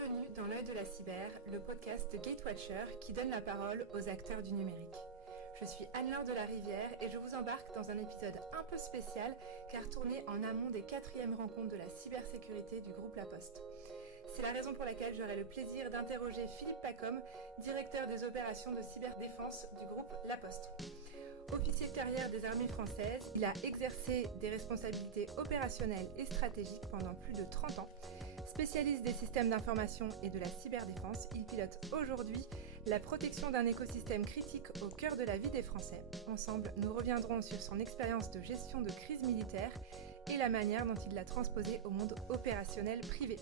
Bienvenue dans l'œil de la cyber, le podcast de Gatewatcher qui donne la parole aux acteurs du numérique. Je suis Anne-Laure de la Rivière et je vous embarque dans un épisode un peu spécial car tourné en amont des 4e rencontres de la cybersécurité du groupe La Poste. C'est la raison pour laquelle j'aurai le plaisir d'interroger Philippe Pacôme, directeur des opérations de cyberdéfense du groupe La Poste. Officier de carrière des armées françaises, il a exercé des responsabilités opérationnelles et stratégiques pendant plus de 30 ans. Spécialiste des systèmes d'information et de la cyberdéfense, il pilote aujourd'hui la protection d'un écosystème critique au cœur de la vie des Français. Ensemble, nous reviendrons sur son expérience de gestion de crise militaire et la manière dont il l'a transposée au monde opérationnel privé.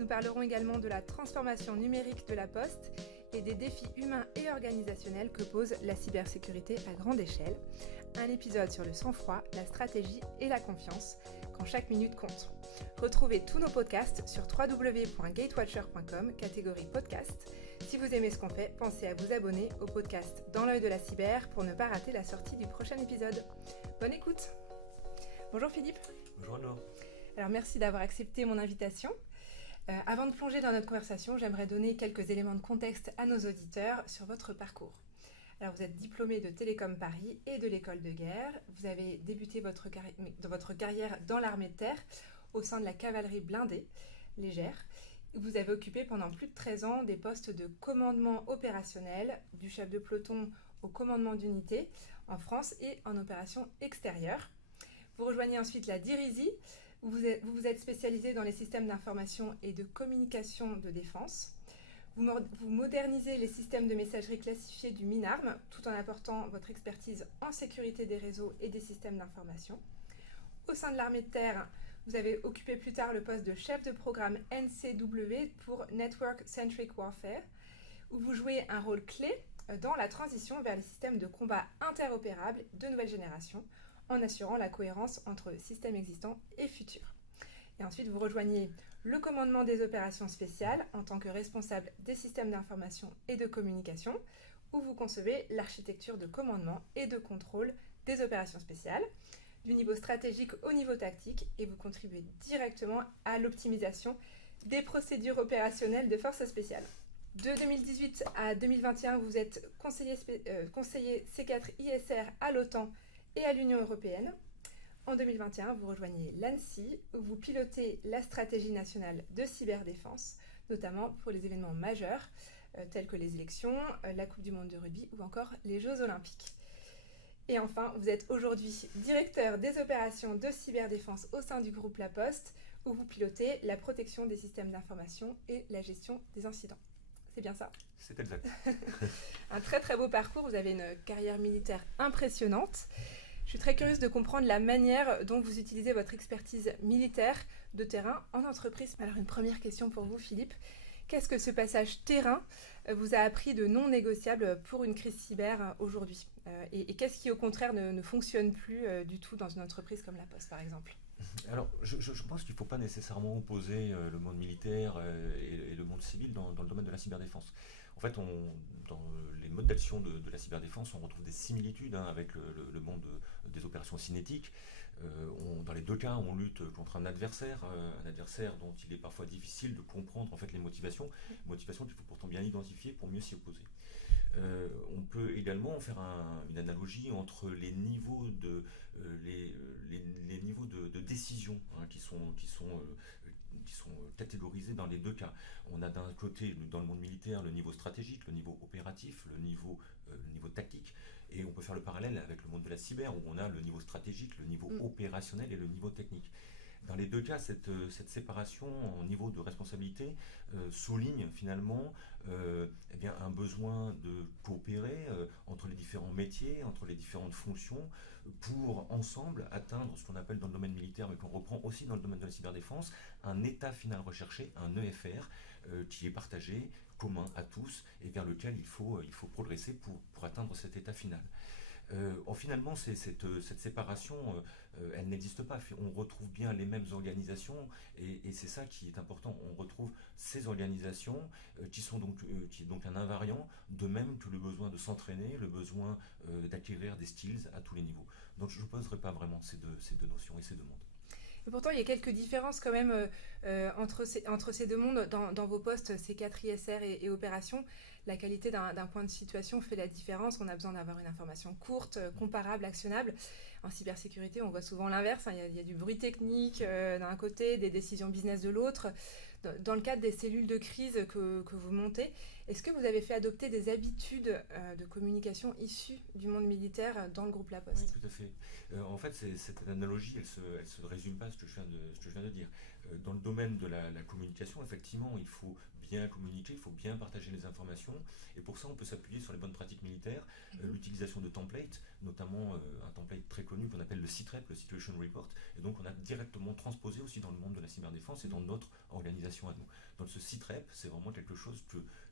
Nous parlerons également de la transformation numérique de la Poste et des défis humains et organisationnels que pose la cybersécurité à grande échelle. Un épisode sur le sang-froid, la stratégie et la confiance, quand chaque minute compte. Retrouvez tous nos podcasts sur www.gatewatcher.com, catégorie podcast. Si vous aimez ce qu'on fait, pensez à vous abonner au podcast Dans l'œil de la cyber pour ne pas rater la sortie du prochain épisode. Bonne écoute. Bonjour Philippe. Bonjour Anne-Laure. Alors merci d'avoir accepté mon invitation. Avant de plonger dans notre conversation, j'aimerais donner quelques éléments de contexte à nos auditeurs sur votre parcours. Alors vous êtes diplômé de Télécom Paris et de l'école de guerre. Vous avez débuté votre carrière dans l'armée de terre au sein de la cavalerie blindée légère. Vous avez occupé pendant plus de 13 ans des postes de commandement opérationnel, du chef de peloton au commandement d'unité en France et en opération extérieure. Vous rejoignez ensuite la DIRISI, où vous vous êtes spécialisé dans les systèmes d'information et de communication de défense. Vous modernisez les systèmes de messagerie classifiés du MINARM, tout en apportant votre expertise en sécurité des réseaux et des systèmes d'information. Au sein de l'armée de terre, vous avez occupé plus tard le poste de chef de programme NCW pour Network Centric Warfare, où vous jouez un rôle clé dans la transition vers les systèmes de combat interopérables de nouvelle génération, en assurant la cohérence entre systèmes existants et futurs. Et ensuite, vous rejoignez le commandement des opérations spéciales en tant que responsable des systèmes d'information et de communication, où vous concevez l'architecture de commandement et de contrôle des opérations spéciales, du niveau stratégique au niveau tactique, et vous contribuez directement à l'optimisation des procédures opérationnelles de forces spéciales. De 2018 à 2021, vous êtes conseiller C4 ISR à l'OTAN et à l'Union européenne. En 2021, vous rejoignez l'ANSSI, où vous pilotez la stratégie nationale de cyberdéfense, notamment pour les événements majeurs, tels que les élections, la Coupe du monde de rugby ou encore les Jeux olympiques. Et enfin, vous êtes aujourd'hui directeur des opérations de cyberdéfense au sein du groupe La Poste, où vous pilotez la protection des systèmes d'information et la gestion des incidents. C'est bien ça ? C'est exact. Un très très beau parcours, vous avez une carrière militaire impressionnante. Je suis très curieuse de comprendre la manière dont vous utilisez votre expertise militaire de terrain en entreprise. Alors une première question pour vous Philippe, qu'est-ce que ce passage terrain vous a appris de non négociable pour une crise cyber aujourd'hui ? Et qu'est-ce qui au contraire ne fonctionne plus du tout dans une entreprise comme La Poste par exemple ? Alors, je pense qu'il ne faut pas nécessairement opposer le monde militaire et le monde civil dans le domaine de la cyberdéfense. En fait, dans les modes d'action de la cyberdéfense, on retrouve des similitudes avec le monde des opérations cinétiques. Dans les deux cas, on lutte contre un adversaire dont il est parfois difficile de comprendre en fait, les motivations qu'il faut pourtant bien identifier pour mieux s'y opposer. On peut également faire une analogie entre les niveaux de décision qui sont catégorisés dans les deux cas. On a d'un côté, dans le monde militaire, le niveau stratégique, le niveau opératif, le niveau tactique, et on peut faire le parallèle avec le monde de la cyber, où on a le niveau stratégique, le niveau opérationnel et le niveau technique. Dans les deux cas, cette séparation en niveau de responsabilité souligne finalement un besoin de coopérer entre les différents métiers, entre les différentes fonctions, pour ensemble atteindre ce qu'on appelle dans le domaine militaire, mais qu'on reprend aussi dans le domaine de la cyberdéfense, un état final recherché, un EFR, qui est partagé, commun à tous, et vers lequel il faut progresser pour atteindre cet état final. Finalement, cette séparation, elle n'existe pas. On retrouve bien les mêmes organisations et c'est ça qui est important. On retrouve ces organisations qui est donc un invariant, de même que le besoin de s'entraîner, le besoin d'acquérir des skills à tous les niveaux. Donc je n'opposerai pas vraiment ces deux notions et ces deux mondes. Et pourtant, il y a quelques différences quand même entre ces deux mondes dans vos postes, C4 ISR et opération. La qualité d'un point de situation fait la différence. On a besoin d'avoir une information courte, comparable, actionnable. En cybersécurité, on voit souvent l'inverse. Il y a du bruit technique d'un côté, des décisions business de l'autre. Dans le cadre des cellules de crise que vous montez, est-ce que vous avez fait adopter des habitudes de communication issues du monde militaire dans le groupe La Poste? Oui, tout à fait. En fait, cette analogie, elle se résume pas à ce que je viens de dire. Dans le domaine de la communication, effectivement, il faut bien communiquer, il faut bien partager les informations. Et pour ça, on peut s'appuyer sur les bonnes pratiques militaires, l'utilisation de templates, notamment un template très connu qu'on appelle le SITREP, le Situation Report. Et donc, on a directement transposé aussi dans le monde de la cyberdéfense et dans notre organisation à nous. Donc, ce SITREP, c'est vraiment quelque chose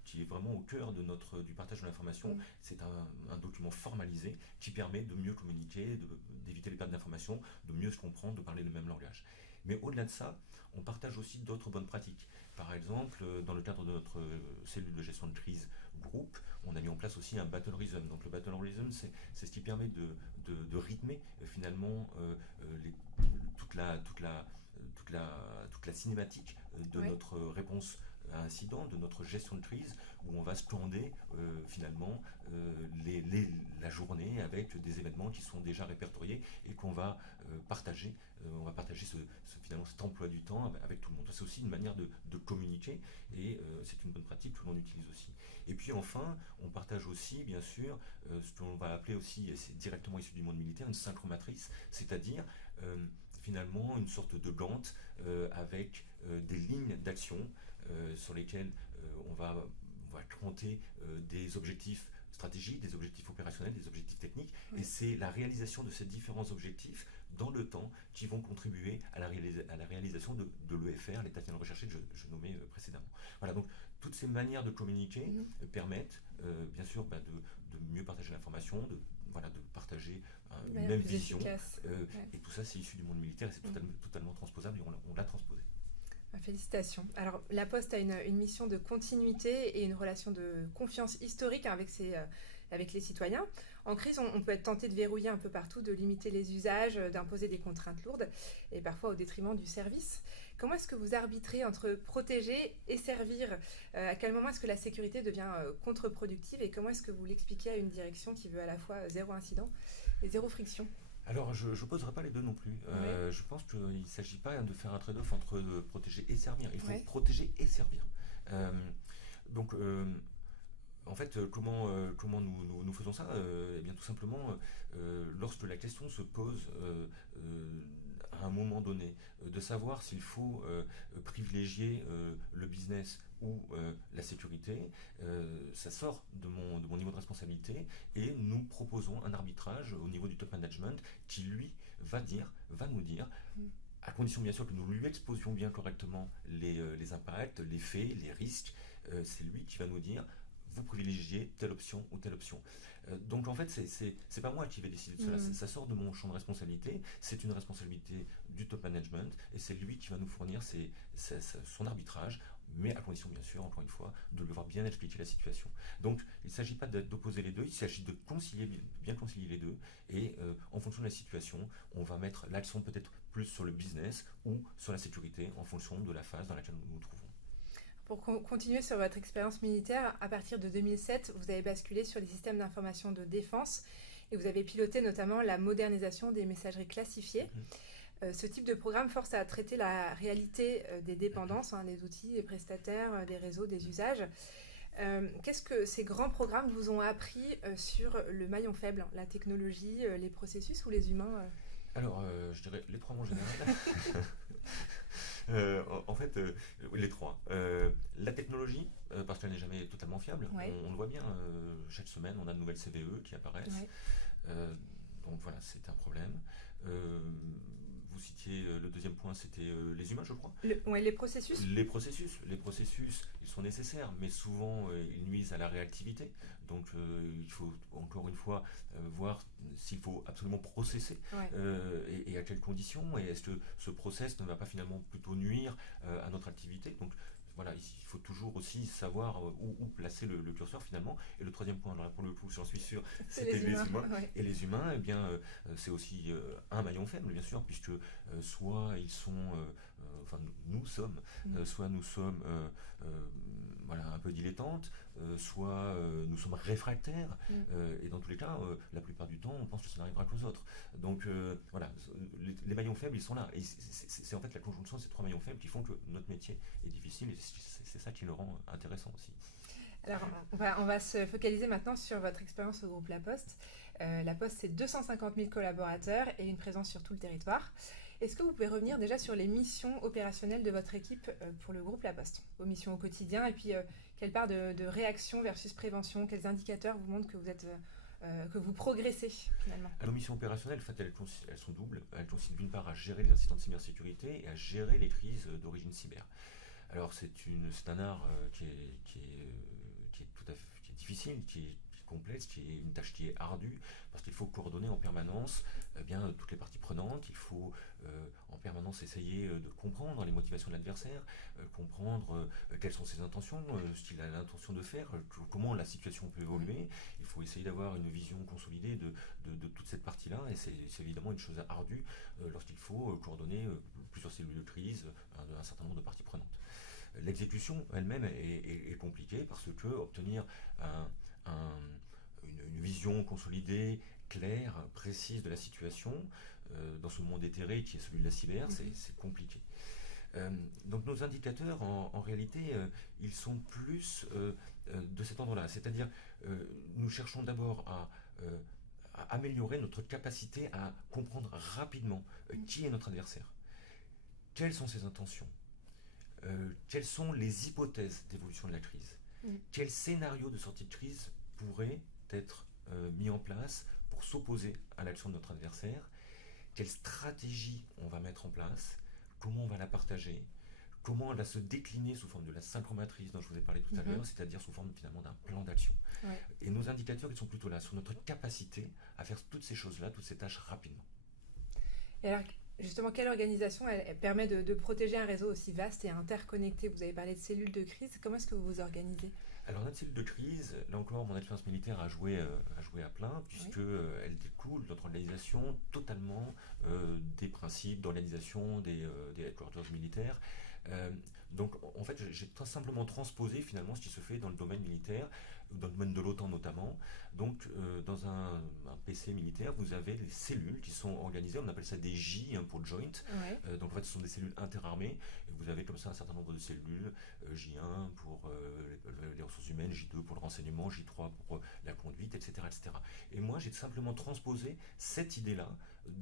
qui est vraiment au cœur du partage de l'information. C'est un document formalisé qui permet de mieux communiquer, d'éviter les pertes d'informations, de mieux se comprendre, de parler le même langage. Mais au-delà de ça, on partage aussi d'autres bonnes pratiques. Par exemple, dans le cadre de notre cellule de gestion de crise groupe, on a mis en place aussi un battle rhythm. Donc le battle rhythm, c'est ce qui permet de rythmer finalement toute la cinématique de notre réponse à incident, de notre gestion de crise, où on va scander finalement la journée avec des événements qui sont déjà répertoriés et qu'on va partager. On va partager finalement cet emploi du temps avec tout le monde. C'est aussi une manière de communiquer et c'est une bonne pratique que l'on utilise aussi. Et puis enfin, on partage aussi, bien sûr, ce qu'on va appeler aussi, et c'est directement issu du monde militaire, une synchromatrice, c'est-à-dire finalement une sorte de Gantt avec des lignes d'action sur lesquelles on va compter des objectifs stratégiques, des objectifs opérationnels, des objectifs techniques, et c'est la réalisation de ces différents objectifs dans le temps qui vont contribuer à la réalisation de l'EFR, l'état final recherché que je nommais précédemment. Voilà, donc toutes ces manières de communiquer permettent bien sûr de mieux partager l'information, de partager une même vision. Et tout ça, c'est issu du monde militaire et c'est totalement transposable et on l'a transposé. Félicitations. Alors, La Poste a une mission de continuité et une relation de confiance historique avec les citoyens. En crise, on peut être tenté de verrouiller un peu partout, de limiter les usages, d'imposer des contraintes lourdes et parfois au détriment du service. Comment est-ce que vous arbitrez entre protéger et servir? À quel moment est-ce que la sécurité devient contre-productive et comment est-ce que vous l'expliquez à une direction qui veut à la fois zéro incident et zéro friction? Alors, je ne poserai pas les deux non plus. Je pense qu'il ne s'agit pas de faire un trade-off entre protéger et servir. Il faut protéger et servir. Donc, en fait, comment nous faisons ça? Eh bien, tout simplement, lorsque la question se pose à un moment donné, de savoir s'il faut privilégier le business ou la sécurité, ça sort de mon niveau de responsabilité et nous proposons un arbitrage au niveau du top management qui, lui, va nous dire, à condition bien sûr que nous lui exposions bien correctement les impacts, les faits, les risques, c'est lui qui va nous dire vous privilégiez telle option ou telle option. Donc en fait, c'est pas moi qui vais décider de cela, ça sort de mon champ de responsabilité, c'est une responsabilité du top management et c'est lui qui va nous fournir son arbitrage, mais à condition bien sûr, encore une fois, de devoir bien expliquer la situation. Donc il ne s'agit pas d'opposer les deux, il s'agit de bien concilier les deux et en fonction de la situation, on va mettre l'accent peut-être plus sur le business ou sur la sécurité en fonction de la phase dans laquelle nous nous trouvons. Pour continuer sur votre expérience militaire, à partir de 2007, vous avez basculé sur les systèmes d'information de défense et vous avez piloté notamment la modernisation des messageries classifiées. Ce type de programme force à traiter la réalité des dépendances, des outils, des prestataires, des réseaux, des usages. Qu'est-ce que ces grands programmes vous ont appris sur le maillon faible, la technologie, les processus ou les humains? Alors, je dirais les trois en général. En fait, les trois. La technologie, parce qu'elle n'est jamais totalement fiable. On le voit bien, chaque semaine, on a de nouvelles CVE qui apparaissent. Donc voilà, c'est un problème. Vous citiez le deuxième point, c'était les humains, je crois. Les processus. Les processus, ils sont nécessaires, mais souvent, ils nuisent à la réactivité. Donc, il faut encore une fois voir s'il faut absolument processer et à quelles conditions. Et est-ce que ce process ne va pas finalement plutôt nuire à notre activité? Donc, voilà, il faut toujours toujours aussi savoir où placer le curseur finalement. Et le troisième point, alors là, pour le coup, j'en suis sûr, c'était les humains. Ouais. Et les humains, eh bien, c'est aussi un maillon faible, bien sûr, puisque soit ils sont, enfin nous sommes, soit nous sommes voilà, un peu dilettantes, soit nous sommes réfractaires, et dans tous les cas, la plupart du temps, on pense que ça n'arrivera qu'aux autres. Donc voilà, les maillons faibles, ils sont là. Et c'est en fait la conjonction de ces trois maillons faibles qui font que notre métier est difficile, et c'est ça qui le rend intéressant aussi. Alors, on va se focaliser maintenant sur votre expérience au groupe La Poste. La Poste, c'est 250 000 collaborateurs et une présence sur tout le territoire. Est-ce que vous pouvez revenir déjà sur les missions opérationnelles de votre équipe pour le groupe La Poste, vos missions au quotidien, et puis quelle part de réaction versus prévention, quels indicateurs vous montrent que vous êtes que vous progressez finalement? Alors, nos missions opérationnelles, en fait, elles sont doubles. Elles consistent d'une part à gérer les incidents de cybersécurité et à gérer les crises d'origine cyber. Alors c'est un art qui est tout à fait qui est difficile, qui est complexe, qui est une tâche qui est ardue, parce qu'il faut coordonner en permanence bien toutes les parties prenantes. Il faut en permanence essayer de comprendre les motivations de l'adversaire, comprendre quelles sont ses intentions, ce qu'il a l'intention de faire, comment la situation peut évoluer. Il faut essayer d'avoir une vision consolidée de toute cette partie-là, et c'est évidemment une chose ardue lorsqu'il faut coordonner plusieurs cellules de crise, un certain nombre de parties prenantes. L'exécution elle-même est compliquée, parce que obtenir une vision consolidée, claire, précise de la situation dans ce monde éthéré qui est celui de la cyber, c'est compliqué. Donc nos indicateurs, en réalité, ils sont plus de cet ordre-là. C'est-à-dire, nous cherchons d'abord à améliorer notre capacité à comprendre rapidement qui est notre adversaire, quelles sont ses intentions, quelles sont les hypothèses d'évolution de la crise, quel scénario de sortie de crise pourrait être mis en place pour s'opposer à l'action de notre adversaire, quelle stratégie on va mettre en place, comment on va la partager, comment elle va se décliner sous forme de la synchromatrice dont je vous ai parlé tout à l'heure, c'est-à-dire sous forme finalement d'un plan d'action. Ouais. Et nos indicateurs, ils sont plutôt là, sur notre capacité à faire toutes ces choses-là, toutes ces tâches rapidement. Et alors, justement, quelle organisation elle permet de protéger un réseau aussi vaste et interconnecté? Vous avez parlé de cellules de crise, comment est-ce que vous vous organisez? Alors notre cellule de crise, là encore, mon expérience militaire a joué à plein, puisque elle découle de notre organisation totalement des principes d'organisation des headquarters militaires. Donc en fait, j'ai tout simplement transposé finalement ce qui se fait dans le domaine militaire, dans le domaine de l'OTAN notamment. Donc dans un PC militaire, vous avez les cellules qui sont organisées, on appelle ça des J pour joint. Ouais. Donc en fait, ce sont des cellules interarmées. Et vous avez comme ça un certain nombre de cellules, J1 pour les ressources humaines, J2 pour le renseignement, J3 pour la conduite, etc., etc. Et moi, j'ai simplement transposé cette idée-là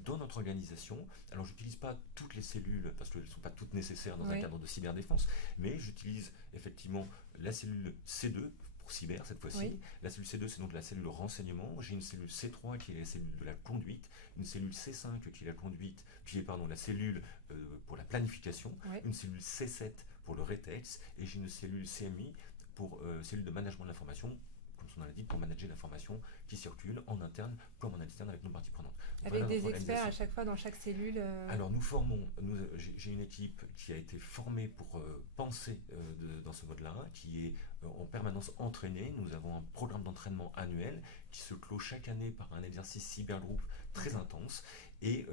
dans notre organisation. Alors, je n'utilise pas toutes les cellules parce qu'elles ne sont pas toutes nécessaires dans un cadre de cyberdéfense, mais j'utilise effectivement la cellule C2 pour cyber cette fois-ci. La cellule C2, c'est donc la cellule de renseignement. J'ai une cellule C3 qui est la cellule de la conduite, une cellule C5 qui est la conduite, qui est la cellule pour la planification, une cellule C7 pour le RETEX, et j'ai une cellule CMI pour cellule de management de l'information, comme son nom l'indique, pour manager l'information qui circule en interne comme en externe avec nos parties prenantes. Donc, avec des experts à chaque fois dans chaque cellule Alors nous formons, j'ai une équipe qui a été formée pour penser dans ce mode-là, qui est en permanence entraînée. Nous avons un programme d'entraînement annuel qui se clôt chaque année par un exercice cybergroupe très intense, et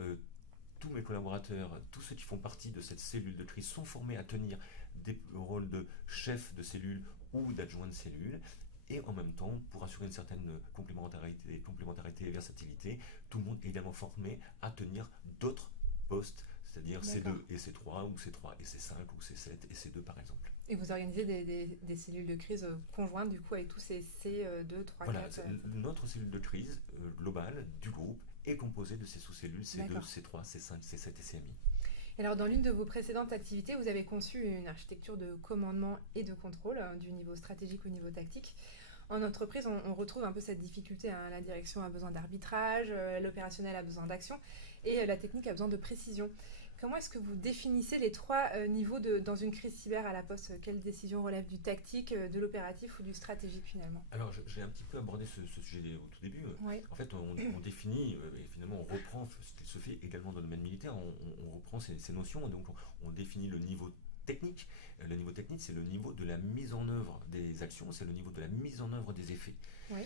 tous mes collaborateurs, tous ceux qui font partie de cette cellule de crise sont formés à tenir des rôles de chef de cellule ou d'adjoint de cellule, et en même temps, pour assurer une certaine complémentarité et versatilité, tout le monde est également formé à tenir d'autres postes, c'est-à-dire C2 et C3, ou C3 et C5, ou C7 et C2 par exemple. Et vous organisez des cellules de crise conjointes du coup avec tous ces C2, 3, voilà, 4 notre cellule de crise globale du groupe est composée de ces sous-cellules C2, C3, C5, C7 et CMI. Alors, dans l'une de vos précédentes activités, vous avez conçu une architecture de commandement et de contrôle, du niveau stratégique au niveau tactique. En entreprise, on retrouve un peu cette difficulté. La direction a besoin d'arbitrage, l'opérationnel a besoin d'action, et la technique a besoin de précision. Comment est-ce que vous définissez les trois niveaux dans une crise cyber à la Poste? Quelle décision relève du tactique, de l'opératif ou du stratégique finalement? Alors j'ai un petit peu abordé ce sujet au tout début. En fait, on définit et finalement on reprend ce qui se fait également dans le domaine militaire. On reprend ces notions, et donc on définit le niveau technique. Le niveau technique, c'est le niveau de la mise en œuvre des actions, c'est le niveau de la mise en œuvre des effets. Oui.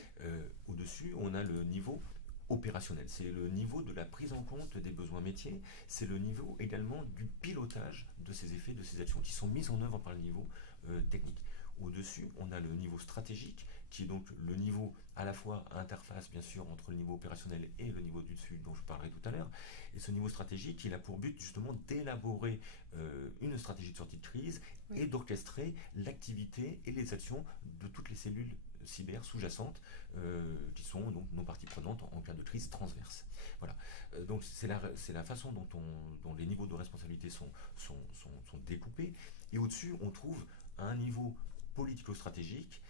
Au-dessus, on a le niveau opérationnel, c'est le niveau de la prise en compte des besoins métiers, c'est le niveau également du pilotage de ces effets, de ces actions qui sont mises en œuvre par le niveau technique. Au-dessus, on a le niveau stratégique, qui est donc le niveau à la fois interface, bien sûr, entre le niveau opérationnel et le niveau du dessus, dont je parlerai tout à l'heure. Et ce niveau stratégique, il a pour but justement d'élaborer une stratégie de sortie de crise et d'orchestrer l'activité et les actions de toutes les cellules cyber sous-jacentes qui sont donc nos parties prenantes en cas de crise transverse. Voilà. Donc c'est la façon dont les niveaux de responsabilité sont découpés. Et au-dessus, on trouve un niveau politico-stratégique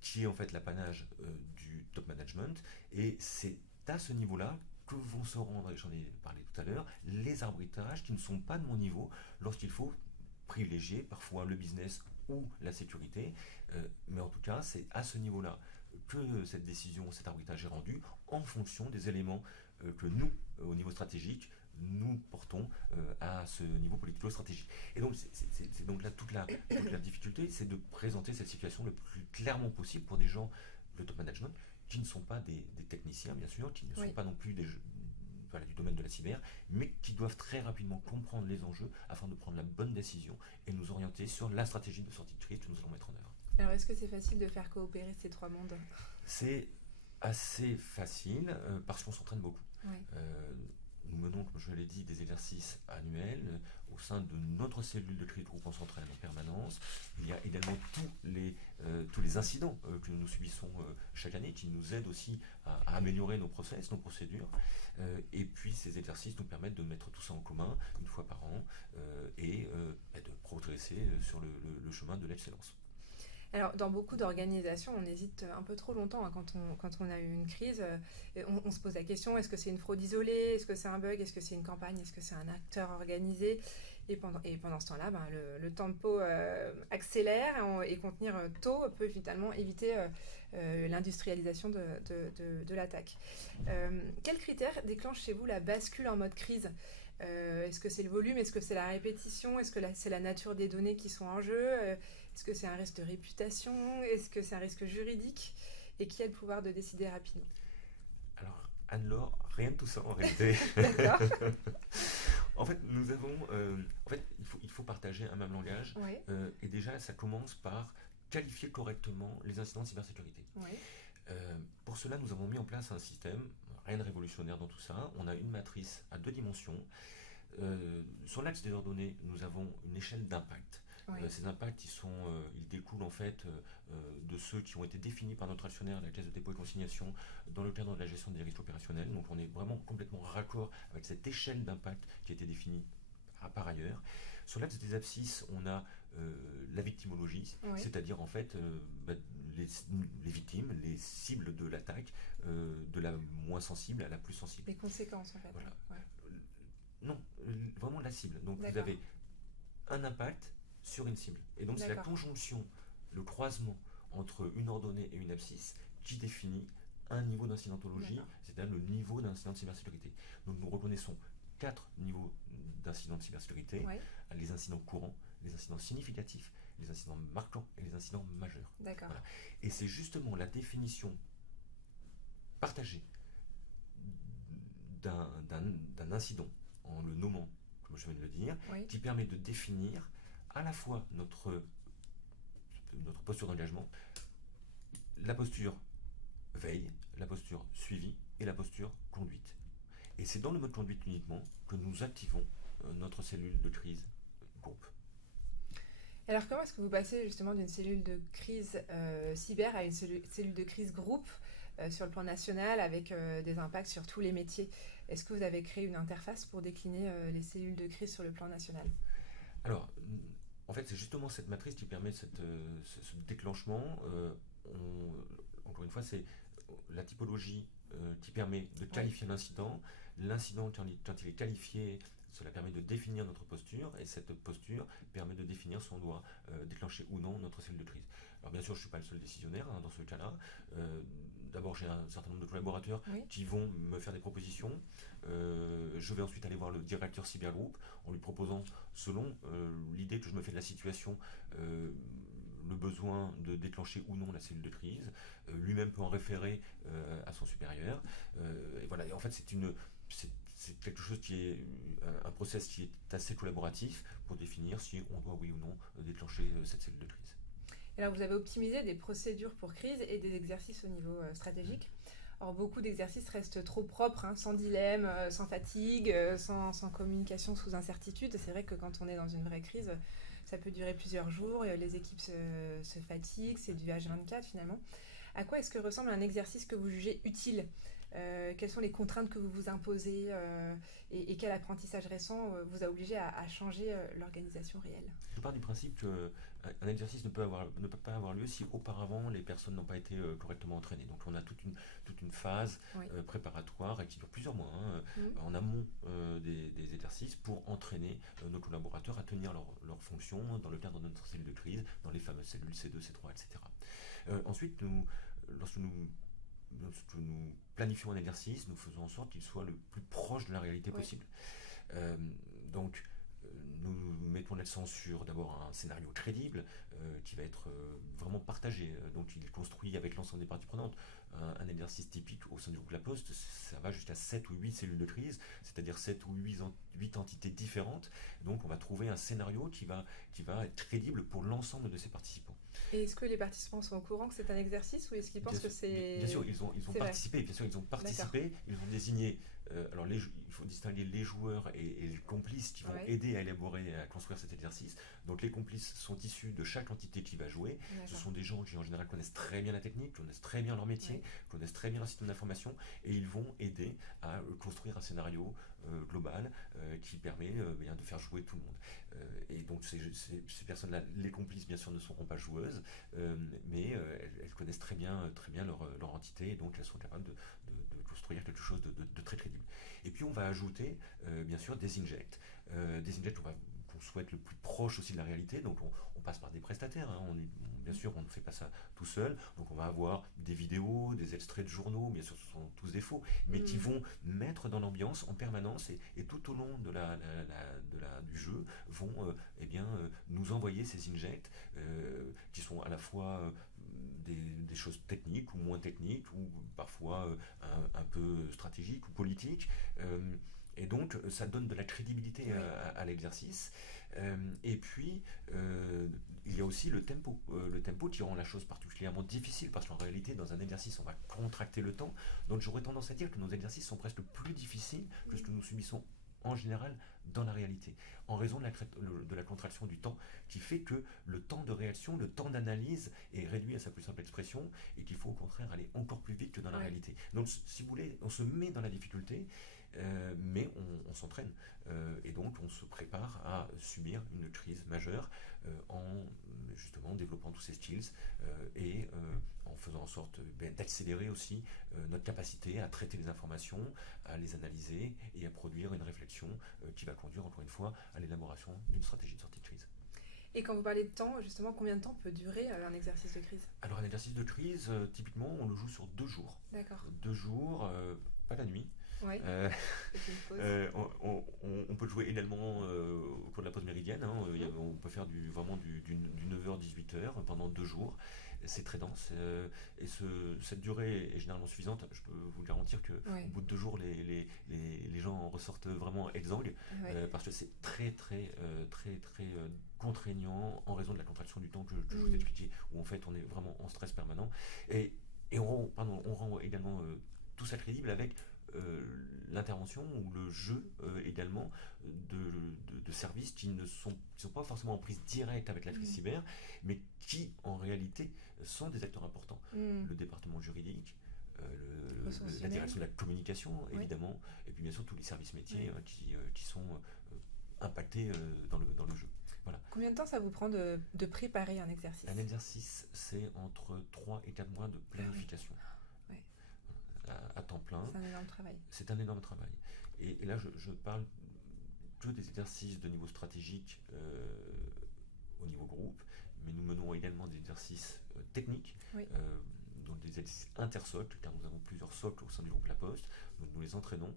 qui est en fait l'apanage du top management. Et c'est à ce niveau-là que vont se rendre, et j'en ai parlé tout à l'heure, les arbitrages qui ne sont pas de mon niveau lorsqu'il faut privilégier parfois le business ou la sécurité. Mais en tout cas, c'est à ce niveau-là que cette décision, cet arbitrage est rendu en fonction des éléments que nous, au niveau stratégique, nous portons à ce niveau politico-stratégique. Et donc, c'est donc là toute la difficulté, c'est de présenter cette situation le plus clairement possible pour des gens, le top management, qui ne sont pas des techniciens, bien sûr, qui ne sont pas non plus du domaine de la cyber, mais qui doivent très rapidement comprendre les enjeux afin de prendre la bonne décision et nous orienter sur la stratégie de sortie de crise que nous allons mettre en œuvre. Alors, est-ce que c'est facile de faire coopérer ces trois mondes ? C'est assez facile parce qu'on s'entraîne beaucoup. Oui. Nous menons, comme je l'ai dit, des exercices annuels au sein de notre cellule de crise groupe. On s'entraîne en permanence. Il y a également tous les incidents que nous subissons chaque année qui nous aident aussi à améliorer nos process, nos procédures. Et puis ces exercices nous permettent de mettre tout ça en commun une fois par an et de progresser sur le chemin de l'excellence. Alors, dans beaucoup d'organisations, on hésite un peu trop longtemps quand on a eu une crise. On se pose la question, est-ce que c'est une fraude isolée ? Est-ce que c'est un bug ? Est-ce que c'est une campagne ? Est-ce que c'est un acteur organisé ? Et pendant ce temps-là, le tempo accélère et contenir tôt peut finalement éviter l'industrialisation de l'attaque. Quels critères déclenchent chez vous la bascule en mode crise ? Est-ce que c'est le volume ? Est-ce que c'est la répétition ? Est-ce que c'est la nature des données qui sont en jeu ? Est-ce que c'est un risque de réputation ? Est-ce que c'est un risque juridique ? Et qui a le pouvoir de décider rapidement ? Alors, Anne-Laure, rien de tout ça en réalité. D'accord. En fait, il faut partager un même langage. Oui. Et déjà, ça commence par qualifier correctement les incidents de cybersécurité. Oui. Pour cela, nous avons mis en place un système, rien de révolutionnaire dans tout ça. On a une matrice à 2 dimensions. Sur l'axe des ordonnées, nous avons une échelle d'impact. Oui. Ces impacts, ils découlent en fait de ceux qui ont été définis par notre actionnaire, la Caisse de dépôt et consignation, dans le cadre de la gestion des risques opérationnels. Donc on est vraiment complètement raccord avec cette échelle d'impact qui a été définie par ailleurs. Sur l'axe des abscisses, on a la victimologie, c'est-à-dire en fait les victimes, les cibles de l'attaque, de la moins sensible à la plus sensible. Les conséquences en fait. Voilà. Ouais. Non, vraiment la cible. Donc D'accord. vous avez un impact sur une cible. Et donc c'est la conjonction, le croisement entre une ordonnée et une abscisse qui définit un niveau d'incidentologie, c'est-à-dire le niveau d'incident de cybersécurité. Donc nous reconnaissons 4 niveaux d'incidents de cybersécurité, les incidents courants, les incidents significatifs, les incidents marquants et les incidents majeurs. D'accord. Voilà. Et c'est justement la définition partagée d'un incident, en le nommant, comme je viens de le dire, qui permet de définir à la fois notre posture d'engagement, la posture veille, la posture suivi et la posture conduite. Et c'est dans le mode conduite uniquement que nous activons notre cellule de crise groupe. Alors comment est-ce que vous passez justement d'une cellule de crise cyber à une cellule de crise groupe sur le plan national avec des impacts sur tous les métiers ? Est-ce que vous avez créé une interface pour décliner les cellules de crise sur le plan national ? Alors, en fait, c'est justement cette matrice qui permet ce déclenchement. Encore une fois, c'est la typologie qui permet de qualifier l'incident. L'incident, quand il est qualifié, cela permet de définir notre posture, et cette posture permet de définir si on doit déclencher ou non notre cellule de crise. Alors bien sûr, je ne suis pas le seul décisionnaire dans ce cas-là. d'abord, j'ai un certain nombre de collaborateurs Oui. qui vont me faire des propositions. Je vais ensuite aller voir le directeur cybergroupe en lui proposant, selon l'idée que je me fais de la situation, le besoin de déclencher ou non la cellule de crise. Lui-même peut en référer à son supérieur. Et voilà. Et en fait, c'est quelque chose qui est un process qui est assez collaboratif pour définir si on doit oui ou non déclencher cette cellule de crise. Et alors, vous avez optimisé des procédures pour crise et des exercices au niveau stratégique. Or, beaucoup d'exercices restent trop propres, sans dilemme, sans fatigue, sans communication sous incertitude. C'est vrai que quand on est dans une vraie crise, ça peut durer plusieurs jours, les équipes se fatiguent, c'est du H24 finalement. À quoi est-ce que ressemble un exercice que vous jugez utile ? Quelles sont les contraintes que vous vous imposez et quel apprentissage récent vous a obligé à changer l'organisation réelle ? Je pars du principe qu'un exercice ne peut pas avoir lieu si auparavant les personnes n'ont pas été correctement entraînées. Donc on a toute une phase Oui. préparatoire et qui dure plusieurs mois Mhm. en amont des exercices pour entraîner nos collaborateurs à tenir leurs fonctions dans le cadre de notre cellule de crise, dans les fameuses cellules C2, C3, etc. Ensuite, lorsque nous planifions un exercice, nous faisons en sorte qu'il soit le plus proche de la réalité Oui. possible. Donc, nous mettons l'accent sur d'abord un scénario crédible qui va être vraiment partagé. Donc, il est construit avec l'ensemble des parties prenantes. Un exercice typique au sein du groupe La Poste, ça va jusqu'à 7 ou 8 cellules de crise, c'est-à-dire 7 ou 8 entités différentes. Donc, on va trouver un scénario qui va être crédible pour l'ensemble de ses participants. Et est-ce que les participants sont au courant que c'est un exercice ou est-ce qu'ils pensent que c'est... Bien sûr, ils ont c'est participé. Bien sûr, ils ont participé. Ils ont désigné. Alors, il faut distinguer les joueurs et les complices qui vont Ouais. aider à élaborer, à construire cet exercice. Donc, les complices sont issus de chaque entité qui va jouer. Ce D'accord. sont des gens qui, en général, connaissent très bien la technique, connaissent très bien leur métier, Ouais. connaissent très bien leur système d'information, et ils vont aider à construire un scénario global qui permet de faire jouer tout le monde. Et donc, ces personnes-là, les complices, bien sûr, ne seront pas joueuses, mais elles connaissent très bien leur entité, et donc elles sont capables de construire quelque chose de très crédible. Et puis on va ajouter bien sûr des injects. Des injects qu'on souhaite le plus proche aussi de la réalité, donc on passe par des prestataires, bien sûr on ne fait pas ça tout seul, donc on va avoir des vidéos, des extraits de journaux, bien sûr ce sont tous des faux, mais qui vont mettre dans l'ambiance en permanence et tout au long du jeu vont nous envoyer ces injects qui sont à la fois des choses techniques ou moins techniques ou parfois un peu stratégiques ou politiques. Et donc, ça donne de la crédibilité Oui. à l'exercice. Et puis, il y a aussi le tempo. Le tempo qui rend la chose particulièrement difficile parce qu'en réalité, dans un exercice, on va contracter le temps. Donc, j'aurais tendance à dire que nos exercices sont presque plus difficiles que ce que nous subissons en général dans la réalité, en raison de la contraction du temps, qui fait que le temps de réaction, le temps d'analyse est réduit à sa plus simple expression et qu'il faut au contraire aller encore plus vite que dans la réalité. Donc si vous voulez, on se met dans la difficulté, mais on s'entraîne et donc on se prépare à subir une crise majeure en justement développant tous ces skills et en faisant en sorte d'accélérer aussi notre capacité à traiter les informations, à les analyser et à produire une réflexion qui va conduire encore une fois à l'élaboration d'une stratégie de sortie de crise. Et quand vous parlez de temps, justement, combien de temps peut durer un exercice de crise ? Alors un exercice de crise, typiquement, on le joue sur 2 jours. D'accord. 2 jours, pas la nuit. Oui. C'est une pause. On peut le jouer également au cours de la pause méridienne. On peut faire du 9h-18h pendant 2 jours. C'est très dense et cette durée est généralement suffisante. Je peux vous garantir qu'au bout de 2 jours, les gens en ressortent vraiment exsangues parce que c'est très contraignant en raison de la contraction du temps que je vous expliquais, où en fait on est vraiment en stress permanent. Et on rend également tout ça crédible avec l'intervention ou le jeu également de services qui ne sont pas forcément en prise directe avec la crise cyber, mais qui en réalité sont des acteurs importants. Le département juridique, la direction de la communication évidemment, et puis bien sûr tous les services métiers qui sont impactés dans le jeu. Voilà. Combien de temps ça vous prend de préparer un exercice ? Un exercice, c'est entre 3 et 4 mois de planification. À temps plein. C'est un énorme travail. C'est un énorme travail. Et là, je parle que des exercices de niveau stratégique au niveau groupe, mais nous menons également des exercices techniques, donc des exercices intersocles, car nous avons plusieurs socles au sein du groupe La Poste, donc nous les entraînons.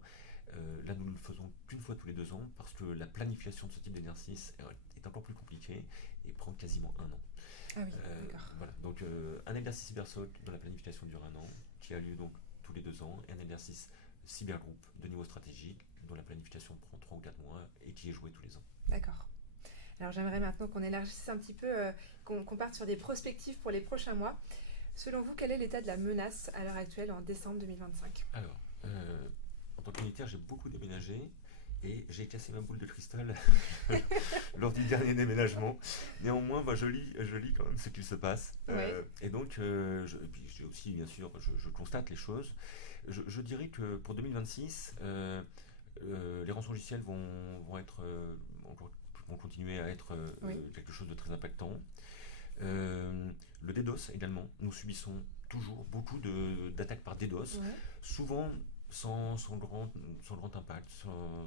Là, nous ne le faisons qu'une fois tous les 2 ans, parce que la planification de ce type d'exercice est encore plus compliquée et prend quasiment 1 an. Ah oui, d'accord. Voilà, donc un exercice cybersocle dont la planification dure 1 an, qui a lieu donc tous les 2 ans, et un exercice cybergroupe de niveau stratégique dont la planification prend 3 ou 4 mois et qui est joué tous les ans. D'accord. Alors j'aimerais maintenant qu'on élargisse un petit peu, qu'on parte sur des prospectives pour les prochains mois. Selon vous, quel est l'état de la menace à l'heure actuelle en décembre 2025 ? Alors, en tant que militaire, j'ai beaucoup déménagé et j'ai cassé ma boule de cristal lors du dernier déménagement. Néanmoins, je lis quand même ce qu'il se passe. Ouais. Et donc, puis j'ai aussi, bien sûr, je constate les choses. Je dirais que pour 2026, les rançongiciels vont continuer à être Oui. quelque chose de très impactant. Le DDoS également, nous subissons toujours beaucoup d'attaques par DDoS, Ouais. souvent sans grand impact,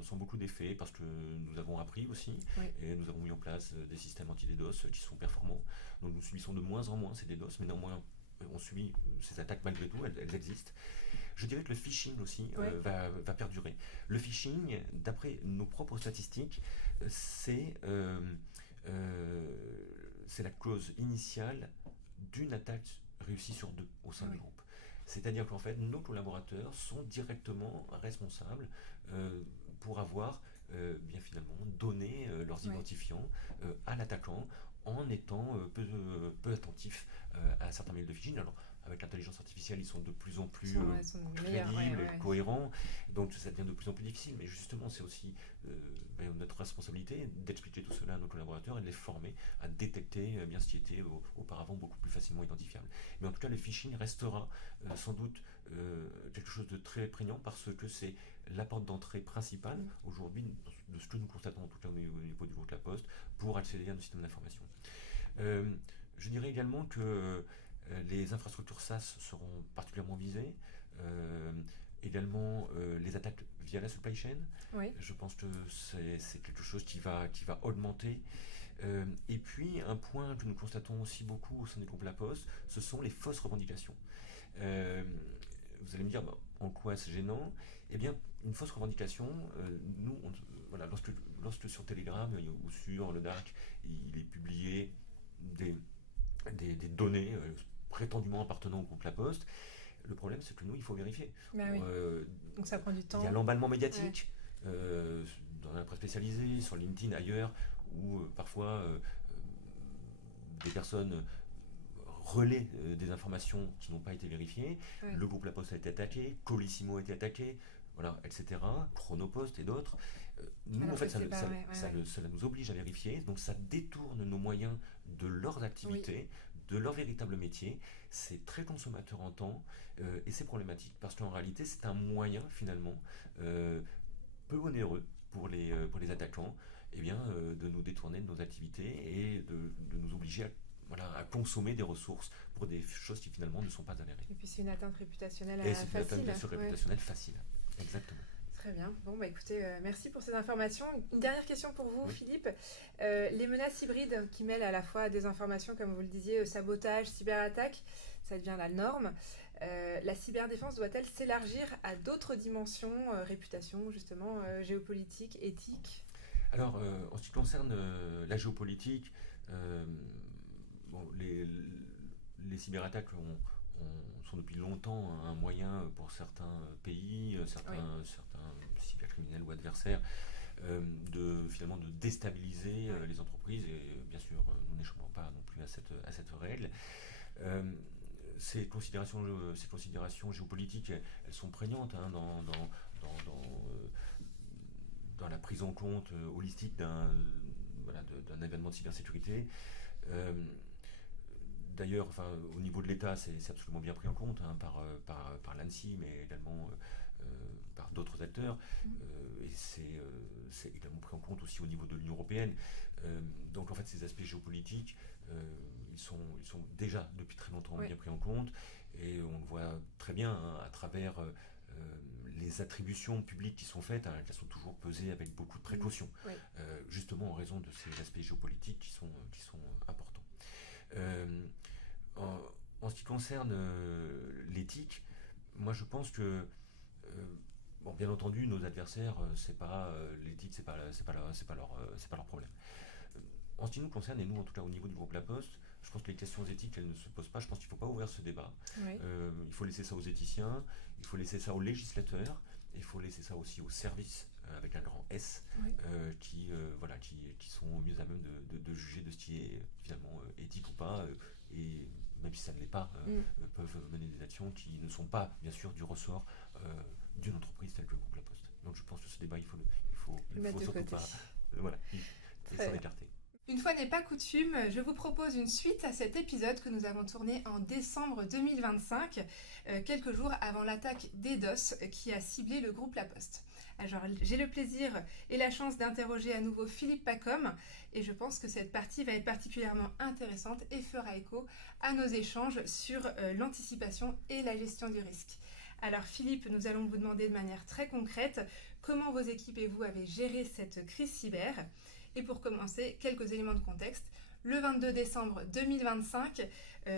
sans beaucoup d'effets, parce que nous avons appris aussi, Oui. et nous avons mis en place des systèmes anti-DDoS qui sont performants. Donc nous subissons de moins en moins ces DDoS, mais néanmoins on subit ces attaques malgré tout, elles existent. Je dirais que le phishing aussi Ouais. va perdurer. Le phishing, d'après nos propres statistiques, c'est la cause initiale d'une attaque réussie sur 2 au sein du Oui. groupe. C'est-à-dire qu'en fait, nos collaborateurs sont directement responsables pour avoir bien finalement donné leurs Ouais. identifiants à l'attaquant en étant peu attentifs à certains mails de phishing. Alors, avec l'intelligence artificielle, ils sont de plus en plus Ils sont meilleurs, crédibles ouais. et cohérents, donc ça devient de plus en plus difficile. Mais justement, c'est aussi notre responsabilité d'expliquer tout cela à nos collaborateurs et de les former à détecter bien ce qui était auparavant beaucoup plus facilement identifiable. Mais en tout cas, le phishing restera sans doute quelque chose de très prégnant, parce que c'est la porte d'entrée principale aujourd'hui de ce que nous constatons, en tout cas au niveau du groupe La Poste, pour accéder à nos systèmes d'information. Je dirais également que les infrastructures SaaS seront particulièrement visées. Également les attaques via la supply chain. Oui. Je pense que c'est quelque chose qui va augmenter. Et puis un point que nous constatons aussi beaucoup au sein du groupe La Poste, ce sont les fausses revendications. Vous allez me dire, en quoi c'est gênant ? Eh bien, une fausse revendication, voilà, lorsque sur Telegram ou sur le Dark, il est publié des données prétendument appartenant au groupe La Poste, le problème c'est que nous, il faut vérifier. Bah oui. Donc ça prend du temps. Il y a l'emballement médiatique dans la presse spécialisée, sur LinkedIn, ailleurs, où parfois des personnes relaient des informations qui n'ont pas été vérifiées. Ouais. Le groupe La Poste a été attaqué, Colissimo a été attaqué, voilà, etc. Chronopost et d'autres. Nous, Alors en fait, que c'est pas vrai, ouais. cela nous oblige à vérifier, donc ça détourne nos moyens de leurs activités, de leur véritable métier. C'est très consommateur en temps et c'est problématique, parce qu'en réalité, c'est un moyen finalement peu onéreux pour les attaquants, de nous détourner de nos activités et de nous obliger à consommer des ressources pour des choses qui finalement ne sont pas avérées. Et puis c'est une atteinte réputationnelle Et c'est une facile. atteinte bien sûr réputationnelle facile. Exactement. Très bien. Bon, écoutez, merci pour ces informations. Une dernière question pour vous, Oui. Philippe. Les menaces hybrides qui mêlent à la fois désinformation, comme vous le disiez, sabotage, cyberattaque, ça devient la norme. La cyberdéfense doit-elle s'élargir à d'autres dimensions, réputation, justement, géopolitique, éthique ? Alors, en ce qui concerne la géopolitique, les cyberattaques sont depuis longtemps un moyen pour certains pays, certains cybercriminels ou adversaires, finalement de déstabiliser les entreprises, et bien sûr nous n'échappons pas non plus à cette règle. Ces considérations géopolitiques, elles sont prégnantes dans la prise en compte holistique d'un événement de cybersécurité. D'ailleurs, au niveau de l'État, c'est absolument bien pris en compte par l'ANSSI, mais également par d'autres acteurs. Et c'est également pris en compte aussi au niveau de l'Union européenne. Donc en fait, ces aspects géopolitiques, ils sont déjà depuis très longtemps bien pris en compte. Et on le voit très bien à travers les attributions publiques qui sont faites, elles sont toujours pesées avec beaucoup de précaution, justement en raison de ces aspects géopolitiques qui sont importants. En ce qui concerne l'éthique, moi je pense que bon, bien entendu, nos adversaires, c'est pas l'éthique, c'est pas leur problème. En ce qui nous concerne, et nous en tout cas au niveau du groupe La Poste, je pense que les questions éthiques, elles ne se posent pas. Je pense qu'il ne faut pas ouvrir ce débat. Oui. Il faut laisser ça aux éthiciens, il faut laisser ça aux législateurs, et il faut laisser ça aussi aux services, avec un grand S, Oui. qui sont mieux à même de juger de ce qui est finalement éthique ou pas, et même si ça ne l'est pas, peuvent mener des actions qui ne sont pas, bien sûr, du ressort d'une entreprise telle que le groupe La Poste. Donc je pense que ce débat, il faut mettre de surtout côté. pas s'en écarter. Une fois n'est pas coutume, je vous propose une suite à cet épisode que nous avons tourné en décembre 2025, quelques jours avant l'attaque DDoS qui a ciblé le groupe La Poste. Alors, j'ai le plaisir et la chance d'interroger à nouveau Philippe Pacom, et je pense que cette partie va être particulièrement intéressante et fera écho à nos échanges sur l'anticipation et la gestion du risque. Alors Philippe, nous allons vous demander de manière très concrète comment vos équipes et vous avez géré cette crise cyber. Et pour commencer, quelques éléments de contexte. Le 22 décembre 2025,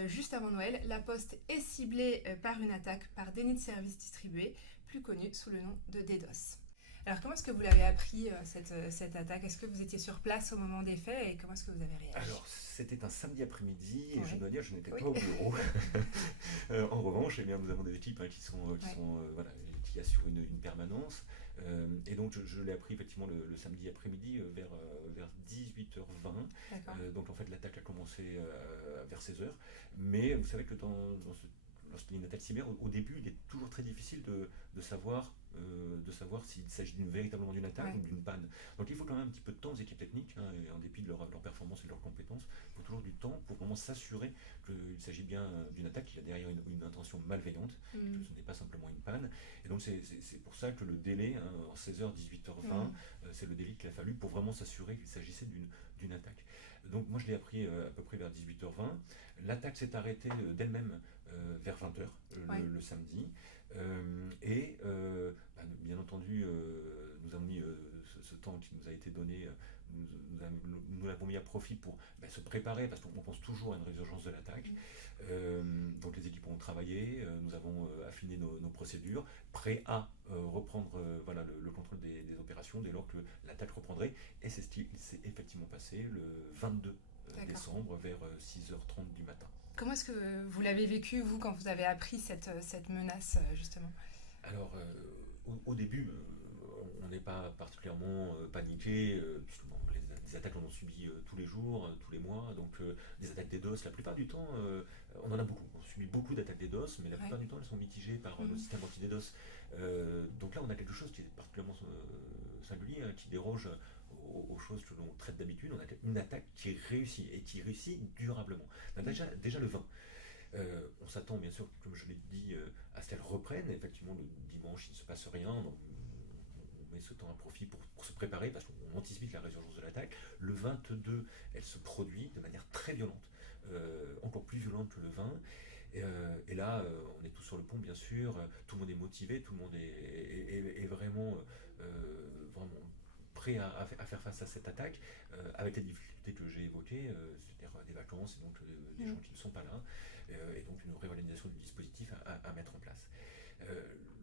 juste avant Noël, La Poste est ciblée par une attaque par déni de service distribué, plus connu sous le nom de DDoS. Alors comment est-ce que vous l'avez appris, cette attaque? Est-ce que vous étiez sur place au moment des faits et comment est-ce que vous avez réagi? Alors c'était un samedi après-midi et Oui. je dois dire je n'étais Oui. pas au bureau. En revanche, nous avons des équipes qui assurent une permanence. Et donc je l'ai appris effectivement le samedi après-midi vers 18h20. Donc en fait l'attaque a commencé vers 16h. Mais vous savez que lorsqu'il y a une attaque cyber, au début il est toujours très difficile de savoir s'il s'agit véritablement d'une attaque ou d'une panne. Donc il faut quand même un petit peu de temps aux équipes techniques, et en dépit de leur performance et de leurs compétences, il faut toujours du temps pour vraiment s'assurer qu'il s'agit bien d'une attaque qui a derrière une intention malveillante, que ce n'est pas simplement une panne. Et donc c'est pour ça que le délai, en 16h, 18h20, c'est le délai qu'il a fallu pour vraiment s'assurer qu'il s'agissait d'une attaque. Donc moi je l'ai appris à peu près vers 18h20. L'attaque s'est arrêtée d'elle-même vers 20h le samedi. Bien entendu, nous avons mis ce temps qui nous a été donné, nous l'avons mis à profit pour se préparer, parce qu'on pense toujours à une résurgence de l'attaque. Donc les équipes ont travaillé, nous avons affiné nos procédures, prêts à reprendre le contrôle des opérations dès lors que l'attaque reprendrait. Et c'est ce qui s'est effectivement passé le 22 décembre vers 6h30 du matin. Comment est-ce que vous l'avez vécu, vous, quand vous avez appris cette menace, justement? Alors, au début, on n'est pas particulièrement paniqué, puisque les attaques, on en subit tous les jours, tous les mois. Donc, des attaques DDoS, la plupart du temps, on en a beaucoup. On subit beaucoup d'attaques DDoS, mais la plupart du temps, elles sont mitigées par le système anti-DDoS. Donc là, on a quelque chose qui est particulièrement singulier, qui déroge aux choses que l'on traite d'habitude. On a une attaque qui réussit, et qui réussit durablement. Déjà le 20. On s'attend bien sûr, comme je l'ai dit, à ce qu'elle reprenne. Effectivement, le dimanche, il ne se passe rien. Donc, on met ce temps à profit pour se préparer, parce qu'on anticipe la résurgence de l'attaque. Le 22, elle se produit de manière très violente, encore plus violente que le 20. Et là, on est tous sur le pont, bien sûr. Tout le monde est motivé, tout le monde est vraiment prêt à faire face à cette attaque, avec les difficultés que j'ai évoquées, c'est-à-dire des vacances, et donc des gens qui ne sont pas là, et donc une réorganisation du dispositif à mettre en place.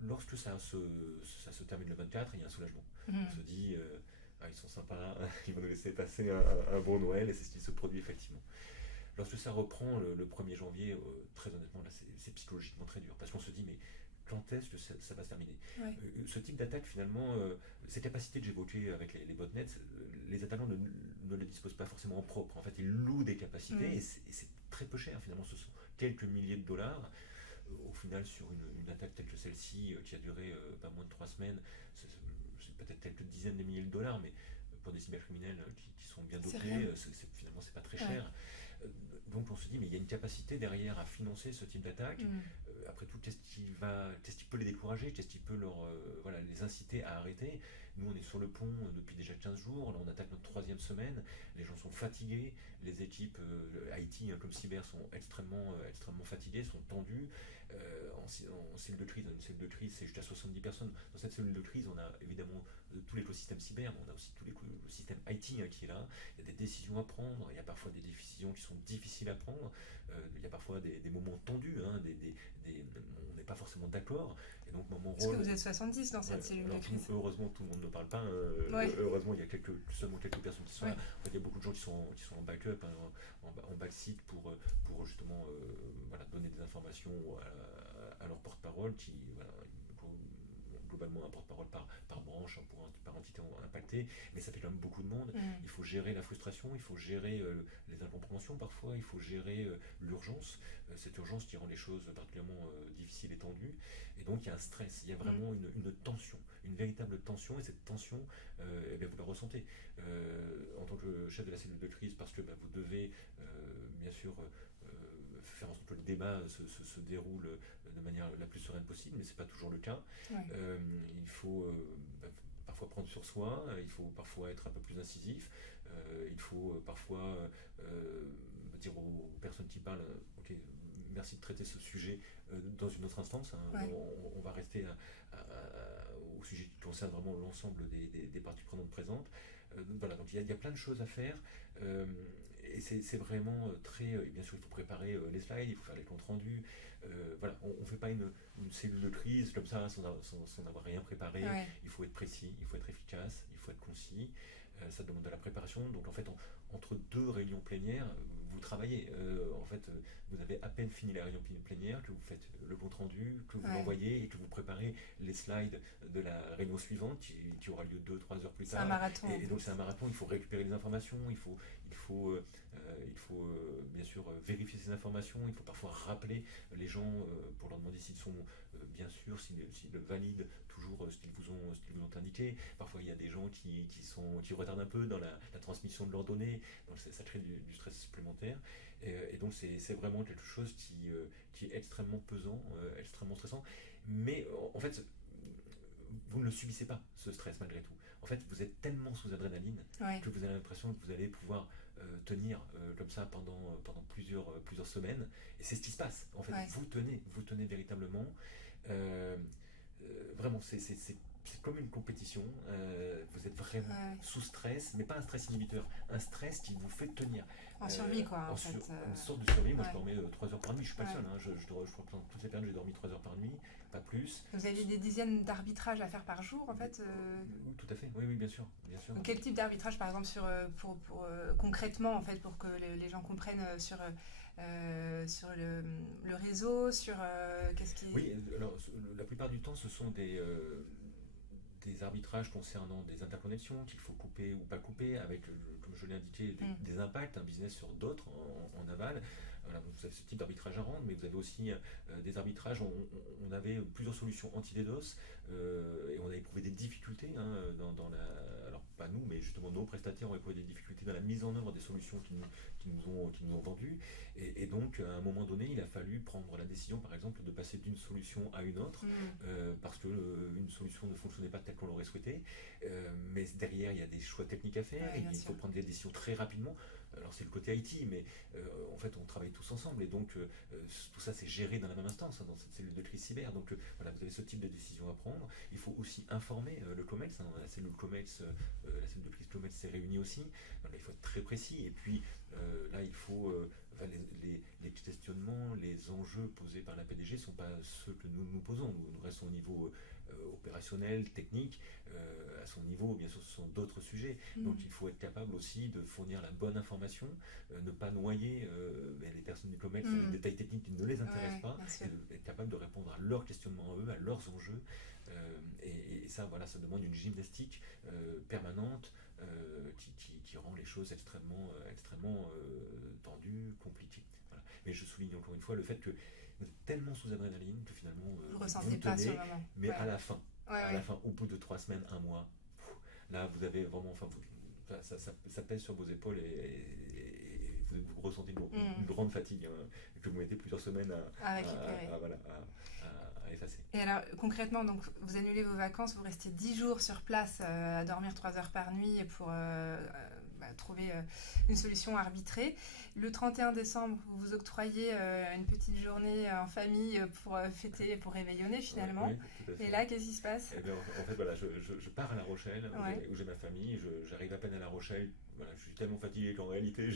Lorsque ça se termine le 24, il y a un soulagement. On se dit, ils sont sympas, ils vont nous laisser passer un bon Noël, et c'est ce qui se produit effectivement. Lorsque ça reprend le 1er janvier, très honnêtement, là, c'est psychologiquement très dur, parce qu'on se dit, mais quand est-ce que ça va se terminer? Ce type d'attaque, finalement, ces capacités que j'évoquais avec les botnets, les attaquants ne les disposent pas forcément en propre. En fait, ils louent des capacités, et c'est très peu cher, finalement. Ce sont quelques milliers de dollars. Au final, sur une attaque telle que celle-ci, qui a duré pas moins de 3 semaines, c'est peut-être quelques dizaines de milliers de dollars, mais pour des cybercriminels qui sont bien dotés, finalement, c'est pas très cher. Donc on se dit, mais il y a une capacité derrière à financer ce type d'attaque. Après tout, qu'est-ce qui peut les décourager? Qu'est-ce qui peut les inciter à arrêter? Nous, on est sur le pont depuis déjà 15 jours. Là, on attaque notre 3e semaine. Les gens sont fatigués. Les équipes IT, comme cyber, sont extrêmement fatiguées, sont tendues. En cellule de crise, une cellule de crise, c'est jusqu'à 70 personnes. Dans cette cellule de crise, on a évidemment tout l'écosystème cyber, mais on a aussi tout l'écosystème IT qui est là. Il y a des décisions à prendre. Il y a parfois des décisions qui sont difficiles à prendre. Il y a parfois des moments tendus. On n'est pas forcément d'accord. Et donc, mon rôle. Est-ce que vous êtes 70 dans cette cellule de crise? Heureusement, tout le monde ne parle pas. Heureusement, il y a seulement quelques personnes qui sont là. En fait, il y a beaucoup de gens qui sont en backup, en backseat pour justement donner des informations à leur porte-parole qui globalement un porte-parole par branche, par entité impactée, mais ça fait quand même beaucoup de monde. Il faut gérer la frustration, il faut gérer les incompréhensions parfois, il faut gérer l'urgence, cette urgence qui rend les choses particulièrement difficiles et tendues. Et donc il y a un stress, il y a vraiment une tension, une véritable tension, et cette tension, vous la ressentez en tant que chef de la cellule de crise, parce que vous devez bien sûr faire en sorte que le débat se déroule de manière la plus sereine possible, mais ce n'est pas toujours le cas. Il faut parfois prendre sur soi, il faut parfois être un peu plus incisif, il faut parfois dire aux personnes qui parlent ok, merci de traiter ce sujet dans une autre instance, on va rester au sujet qui concerne vraiment l'ensemble des parties prenantes présentes. Donc il y a plein de choses à faire. Et c'est vraiment très. Bien sûr, il faut préparer les slides, il faut faire les comptes rendus. On ne fait pas une cellule de crise comme ça sans avoir rien préparé. Il faut être précis, il faut être efficace, il faut être concis. Ça demande de la préparation. Donc en fait, entre 2 réunions plénières, vous travaillez. Vous avez à peine fini la réunion plénière, que vous faites le compte rendu, que vous l'envoyez et que vous préparez les slides de la réunion suivante qui aura lieu 2-3 heures plus tard. C'est un marathon. Et donc c'est un marathon, il faut récupérer les informations, il faut bien sûr vérifier ces informations, il faut parfois rappeler les gens pour leur demander s'ils sont bien sûr, s'ils valident toujours ce qu'ils vous ont indiqué. Parfois il y a des gens qui retardent un peu dans la transmission de leurs données, donc ça crée du stress supplémentaire. Et donc c'est vraiment quelque chose qui est extrêmement pesant, extrêmement stressant. Mais en fait, vous ne le subissez pas, ce stress, malgré tout. En fait, vous êtes tellement sous adrénaline que vous avez l'impression que vous allez pouvoir tenir comme ça pendant plusieurs semaines. Et c'est ce qui se passe. En fait, vous tenez véritablement. Vraiment, c'est comme une compétition. Vous êtes vraiment sous stress, mais pas un stress inhibiteur. Un stress qui vous fait tenir. En survie, quoi, en fait. Une sorte de survie. Moi, je dormais 3 heures par nuit. Je ne suis pas le seul. Je crois que dans toutes ces périodes, j'ai dormi 3 heures par nuit, pas plus. Vous avez des dizaines d'arbitrages à faire par jour, en fait Tout à fait. Oui, bien sûr. Donc, quel type d'arbitrage, par exemple, concrètement, en fait, pour que les gens comprennent sur le réseau, sur qu'est-ce qui... Oui, alors la plupart du temps, ce sont des arbitrages concernant des interconnexions qu'il faut couper ou pas couper, avec, comme je l'ai indiqué, des impacts, un business sur d'autres en aval. Voilà, vous avez ce type d'arbitrage à rendre, mais vous avez aussi des arbitrages. On avait plusieurs solutions anti-DDoS et on a éprouvé des difficultés dans la. Alors, pas nous, mais justement nos prestataires ont éprouvé des difficultés dans la mise en œuvre des solutions qui nous ont vendues. Et donc, à un moment donné, il a fallu prendre la décision, par exemple, de passer d'une solution à une autre parce qu'une solution ne fonctionnait pas telle qu'on l'aurait souhaité. Mais derrière, il y a des choix techniques à faire. Il faut prendre des décisions très rapidement. Alors c'est le côté IT, mais en fait on travaille tous ensemble et donc tout ça c'est géré dans la même instance, dans cette cellule de crise cyber. Donc vous avez ce type de décision à prendre. Il faut aussi informer le COMEX, la cellule COMEX, la cellule de crise COMEX s'est réunie aussi. Donc, là, il faut être très précis et puis là il faut les questionnements, les enjeux posés par la PDG ne sont pas ceux que nous posons. Nous restons au niveau opérationnel, technique. À son niveau, bien sûr, ce sont d'autres sujets. Donc il faut être capable aussi de fournir la bonne information, ne pas noyer les personnes du COMEX dans les détails techniques qui ne les intéressent pas, et être capable de répondre à leurs questionnements à eux, à leurs enjeux. Et ça, voilà, ça demande une gymnastique permanente qui rend les choses extrêmement tendues, compliquées. Voilà. Mais je souligne encore une fois le fait que vous êtes tellement sous adrénaline que finalement vous ressentez pas sur le moment. Mais à la fin, la fin, au bout de 3 semaines, 1 mois, là vous avez vraiment, ça pèse sur vos épaules et vous ressentez une grande fatigue, hein, que vous mettez plusieurs semaines à effacer. Et alors concrètement, donc, vous annulez vos vacances, vous restez 10 jours sur place à dormir 3 heures par nuit pour trouver une solution arbitrée. Le 31 décembre, vous vous octroyez une petite journée en famille pour fêter, pour réveillonner finalement. Oui, et là, qu'est-ce qui se passe? Eh bien, en fait, voilà, je pars à La Rochelle, Ouais. où j'ai ma famille, j'arrive à peine à La Rochelle, voilà, je suis tellement fatigué qu'en réalité,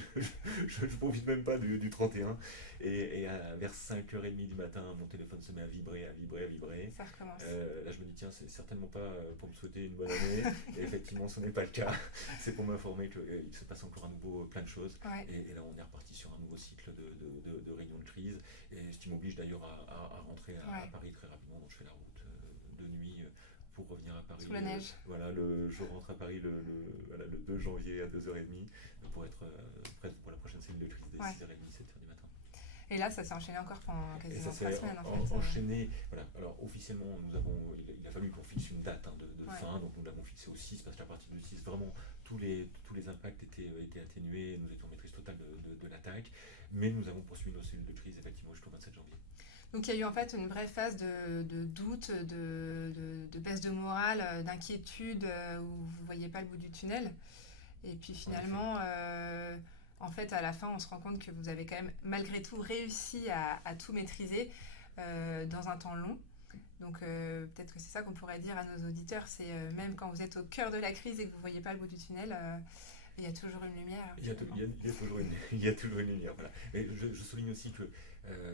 je profite même pas du 31. Vers 5h30 du matin, mon téléphone se met à vibrer. Ça recommence. Là, je me dis, tiens, c'est certainement pas pour me souhaiter une bonne année. Et effectivement, ce n'est pas le cas. C'est pour m'informer qu'il se passe encore à nouveau plein de choses. Ouais. Et là, on est reparti sur un nouveau cycle de réunions de crise. Et ce qui m'oblige d'ailleurs à rentrer à Paris très rapidement. Donc, je fais la route de nuit pour revenir à Paris. Sous la neige. Je rentre à Paris le 2 janvier à 2h30 pour être prêt pour la prochaine cellule de crise dès 6h30, 7h du matin. Et là, ça s'est enchaîné encore pendant Et quasiment ça 3 s'est semaines. En fait. enchaîné. Voilà. Alors officiellement, il a fallu qu'on fixe une date de fin, donc nous l'avons fixé au 6 parce qu'à partir du 6, vraiment tous les impacts étaient atténués, nous étions en maîtrise totale de l'attaque, mais nous avons poursuivi nos cellules de crise effectivement jusqu'au 27 janvier. Donc il y a eu en fait une vraie phase de doute, de baisse de morale, d'inquiétude, où vous ne voyez pas le bout du tunnel. Et puis finalement, en fait, à la fin, on se rend compte que vous avez quand même, malgré tout, réussi à tout maîtriser dans un temps long. Donc peut-être que c'est ça qu'on pourrait dire à nos auditeurs, c'est même quand vous êtes au cœur de la crise et que vous ne voyez pas le bout du tunnel, il y a toujours une lumière. Il y a toujours une lumière. Voilà. Et je souligne aussi que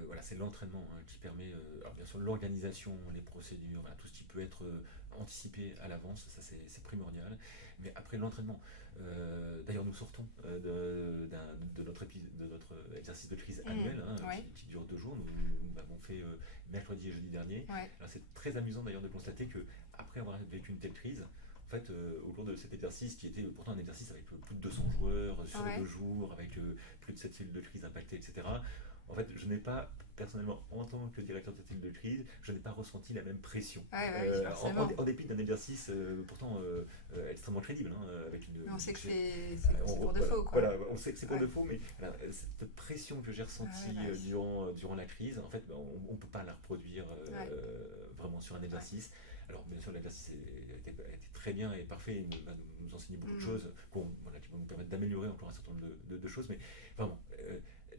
voilà, c'est l'entraînement qui permet, alors bien sûr l'organisation, les procédures, voilà, tout ce qui peut être anticipé à l'avance, ça c'est primordial. Mais après l'entraînement, d'ailleurs nous sortons de notre exercice de crise annuel qui dure 2 jours. Nous l'avons fait mercredi et jeudi dernier. Ouais. Alors, c'est très amusant d'ailleurs de constater que après avoir vécu une telle crise, en fait, au cours de cet exercice, qui était pourtant un exercice avec plus de 200 joueurs sur 2 jours, avec plus de 7 cellules de crise impactées, etc., en fait, je n'ai pas, personnellement, en tant que directeur de cette cellule de crise, je n'ai pas ressenti la même pression. En dépit d'un exercice pourtant extrêmement crédible. Avec une, mais on sait que c'est pour de faux. Quoi. Voilà, on sait que c'est pour de faux, mais voilà, cette pression que j'ai ressentie durant la crise, en fait, on ne peut pas la reproduire vraiment sur un exercice. Alors, bien sûr, l'exercice était très bien et parfait, il va nous enseigner beaucoup de choses qui vont nous permettre d'améliorer encore un certain nombre de choses, mais vraiment,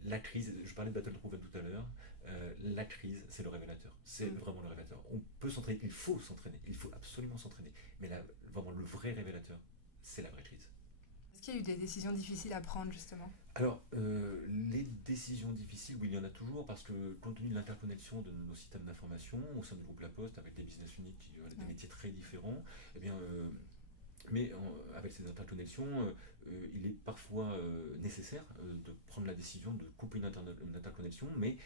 la crise, je parlais de Battle Proven tout à l'heure, la crise, c'est le révélateur. C'est vraiment le révélateur. On peut s'entraîner, il faut s'entraîner, il faut absolument s'entraîner, mais là, vraiment, le vrai révélateur, c'est la vraie crise. Est-ce qu'il y a eu des décisions difficiles à prendre, justement? Alors, les décisions difficiles, oui, il y en a toujours, parce que compte tenu de l'interconnexion de nos systèmes d'information au sein du groupe La Poste, avec des business units qui ont des métiers très différents, eh bien, mais avec ces interconnexions, il est parfois nécessaire de prendre la décision de couper une interconnexion, mais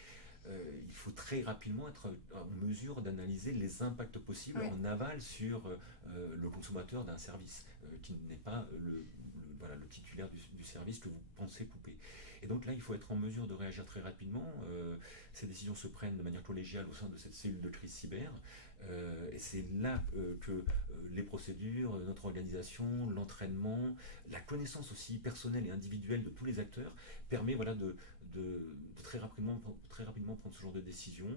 il faut très rapidement être en mesure d'analyser les impacts possibles en aval sur le consommateur d'un service qui n'est pas le titulaire du service que vous pensez couper. Et donc là, il faut être en mesure de réagir très rapidement. Ces décisions se prennent de manière collégiale au sein de cette cellule de crise cyber. Et c'est là que les procédures, notre organisation, l'entraînement, la connaissance aussi personnelle et individuelle de tous les acteurs permet de très rapidement prendre ce genre de décision,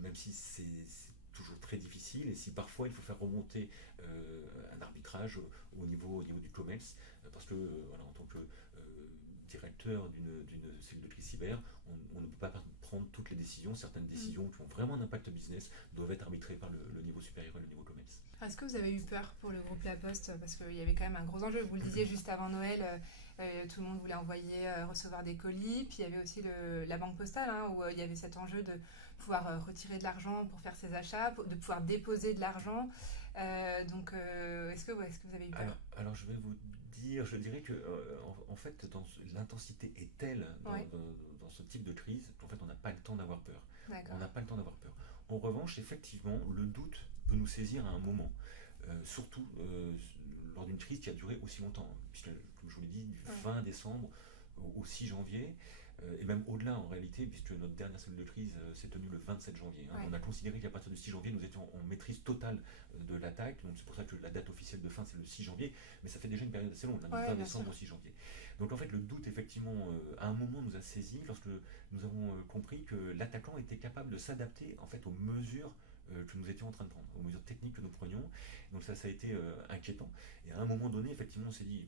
même si c'est toujours très difficile et si parfois il faut faire remonter un arbitrage au niveau du COMEX, parce que en tant que directeur d'une cellule de crise cyber, on ne peut pas prendre toutes les décisions. Certaines décisions qui ont vraiment un impact business doivent être arbitrées par le niveau supérieur et le niveau COMEX. Est-ce que vous avez eu peur pour le groupe La Poste? Parce qu'il y avait quand même un gros enjeu. Vous le disiez juste avant Noël, tout le monde voulait envoyer, recevoir des colis. Puis il y avait aussi la banque postale, où il y avait cet enjeu de pouvoir retirer de l'argent pour faire ses achats, de pouvoir déposer de l'argent. Donc, est-ce que vous avez eu peur? Alors, je dirais que en fait, l'intensité est telle dans ce type de crise qu'en fait, on n'a pas le temps d'avoir peur. D'accord. On n'a pas le temps d'avoir peur. En revanche, effectivement, le doute peut nous saisir à un moment, surtout lors d'une crise qui a duré aussi longtemps, puisque, comme je vous l'ai dit, du 20 décembre au 6 janvier, et même au-delà en réalité, puisque notre dernière cellule de crise s'est tenue le 27 janvier. On a considéré qu'à partir du 6 janvier, nous étions en maîtrise totale de l'attaque, donc c'est pour ça que la date officielle de fin, c'est le 6 janvier, mais ça fait déjà une période assez longue, du 20 décembre au 6 janvier. Donc en fait, le doute, effectivement, à un moment nous a saisi lorsque nous avons compris que l'attaquant était capable de s'adapter en fait aux mesures que nous étions en train de prendre, aux mesures techniques que nous prenions. Donc ça a été inquiétant. Et à un moment donné, effectivement, on s'est dit,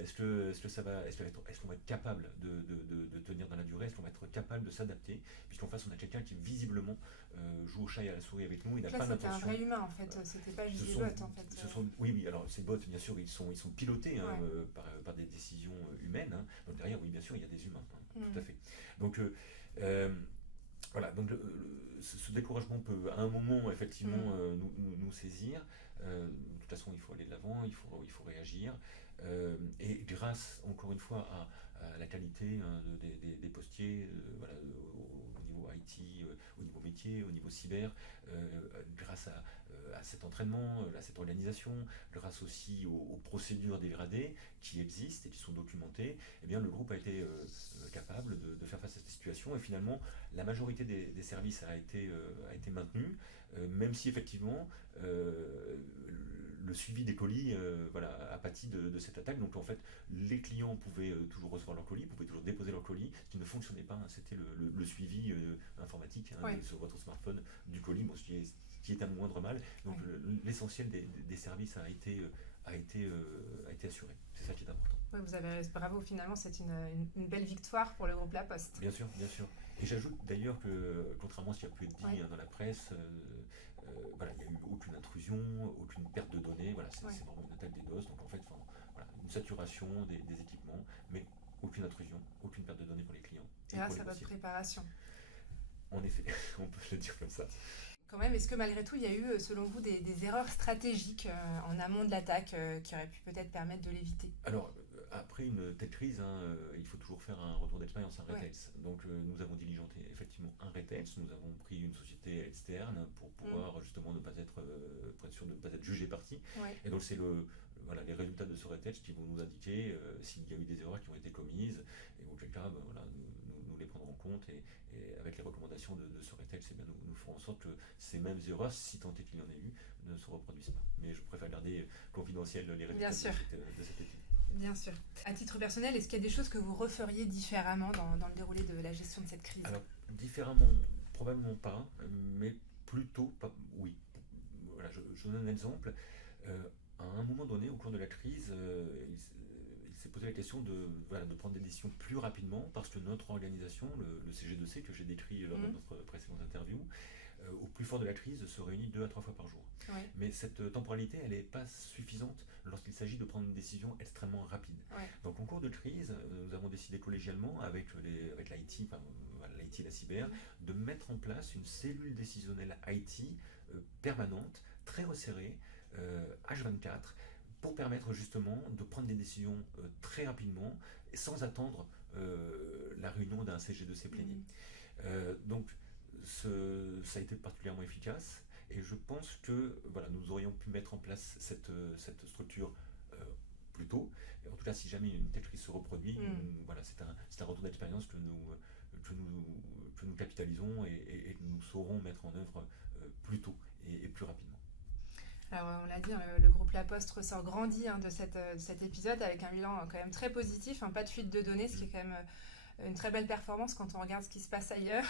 est-ce que ça va, est-ce qu'on va être capable de tenir dans la durée, est-ce qu'on va être capable de s'adapter, puisqu'en face on a quelqu'un qui visiblement joue au chat et à la souris avec nous, il n'a pas C'était d'intention. un vrai humain en fait, c'était pas juste des bots en fait. Oui, alors ces bots, bien sûr, ils sont pilotés hein, Ouais. par des décisions humaines. Hein. Donc derrière, oui, bien sûr, il y a des humains, hein, tout à fait. Donc voilà, donc ce découragement peut à un moment effectivement nous saisir. De toute façon, il faut aller de l'avant, il faut réagir. Et grâce, encore une fois, à la qualité hein, des postiers, voilà, au niveau IT, au niveau métier, au niveau cyber, grâce à cet entraînement, à cette organisation, grâce aussi aux procédures dégradées qui existent et qui sont documentées, eh bien, le groupe a été capable de faire face à cette situation et finalement la majorité des services a été maintenue, même si effectivement le suivi des colis voilà, a pâti de cette attaque. Donc en fait, les clients pouvaient toujours recevoir leurs colis, pouvaient toujours déposer leurs colis. Ce qui ne fonctionnait pas, hein, c'était le suivi informatique hein, sur votre smartphone du colis, bon, ce qui est un moindre mal. Donc l'essentiel des services a été assuré. C'est ça qui est important. Ouais, bravo, finalement, c'est une belle victoire pour le groupe La Poste. Bien sûr, bien sûr. Et j'ajoute d'ailleurs que, contrairement à ce qui a pu être dit dans la presse, voilà, il n'y a eu aucune intrusion, aucune perte de données. Voilà, c'est vraiment une attaque des DOS. Donc en fait, voilà, une saturation des équipements, mais aucune intrusion, aucune perte de données pour les clients. Et grâce à votre préparation. En effet, on peut le dire comme ça. Quand même, est-ce que malgré tout, il y a eu, selon vous, des erreurs stratégiques en amont de l'attaque qui auraient pu peut-être permettre de l'éviter? Alors, après une telle crise, hein, il faut toujours faire un retour d'expérience, un Retels. Donc nous avons diligenté effectivement un Retels, nous avons pris une société externe pour pouvoir justement pour être sûr de ne pas être jugé parti. Et donc c'est voilà, les résultats de ce Retels qui vont nous indiquer s'il y a eu des erreurs qui ont été commises, et auquel cas voilà, nous les prendrons en compte et avec les recommandations de ce Retels, nous ferons en sorte que ces mêmes erreurs, si tant est qu'il y en ait eu, ne se reproduisent pas. Mais je préfère garder confidentiel les résultats de cette étude. Bien sûr. À titre personnel, est-ce qu'il y a des choses que vous referiez différemment dans le déroulé de la gestion de cette crise? Alors, différemment, probablement pas, mais plutôt pas, oui. Voilà, je donne un exemple. À un moment donné, au cours de la crise, il s'est posé la question de prendre des décisions plus rapidement parce que notre organisation, le CG2C que j'ai décrit lors de notre précédente interview, au plus fort de la crise, se réunit 2 à 3 fois par jour. Mais cette temporalité, elle n'est pas suffisante lorsqu'il s'agit de prendre une décision extrêmement rapide. Donc en cours de crise, nous avons décidé collégialement avec l'IT, l'IT et la cyber, de mettre en place une cellule décisionnelle IT permanente, très resserrée, H24, pour permettre justement de prendre des décisions très rapidement, sans attendre la réunion d'un CG2C plénier. Donc ça a été particulièrement efficace et je pense que voilà, nous aurions pu mettre en place cette structure plus tôt. Et en tout cas, si jamais une telle crise se reproduit, voilà, c'est un retour d'expérience que nous capitalisons et que nous saurons mettre en œuvre plus tôt et plus rapidement. Alors on l'a dit, le groupe La Poste ressort grandi de cet épisode avec un bilan quand même très positif, pas de fuite de données, ce qui est quand même une très belle performance quand on regarde ce qui se passe ailleurs.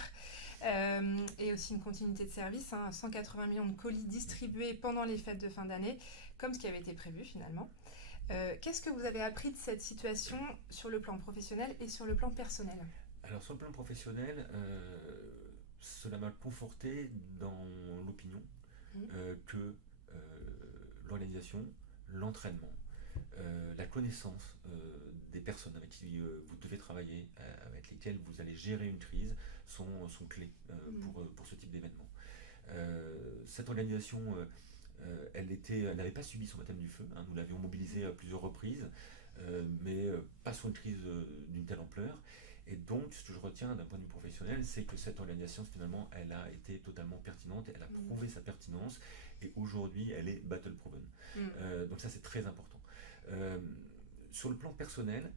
Et aussi une continuité de service, 180 millions de colis distribués pendant les fêtes de fin d'année, comme ce qui avait été prévu finalement. Qu'est-ce que vous avez appris de cette situation sur le plan professionnel et sur le plan personnel? Alors sur le plan professionnel, cela m'a conforté dans l'opinion que l'organisation, l'entraînement, la connaissance des personnes avec qui vous devez travailler, avec lesquelles vous allez gérer une crise, sont clés pour ce type d'événement. Cette organisation, elle n'avait pas subi son baptême du feu, nous l'avions mobilisée à plusieurs reprises, mais pas sur une crise d'une telle ampleur. Et donc, ce que je retiens d'un point de vue professionnel, c'est que cette organisation, finalement, elle a été totalement pertinente, elle a prouvé sa pertinence, et aujourd'hui, elle est battle-proven. Donc ça, c'est très important. Sur le plan personnel,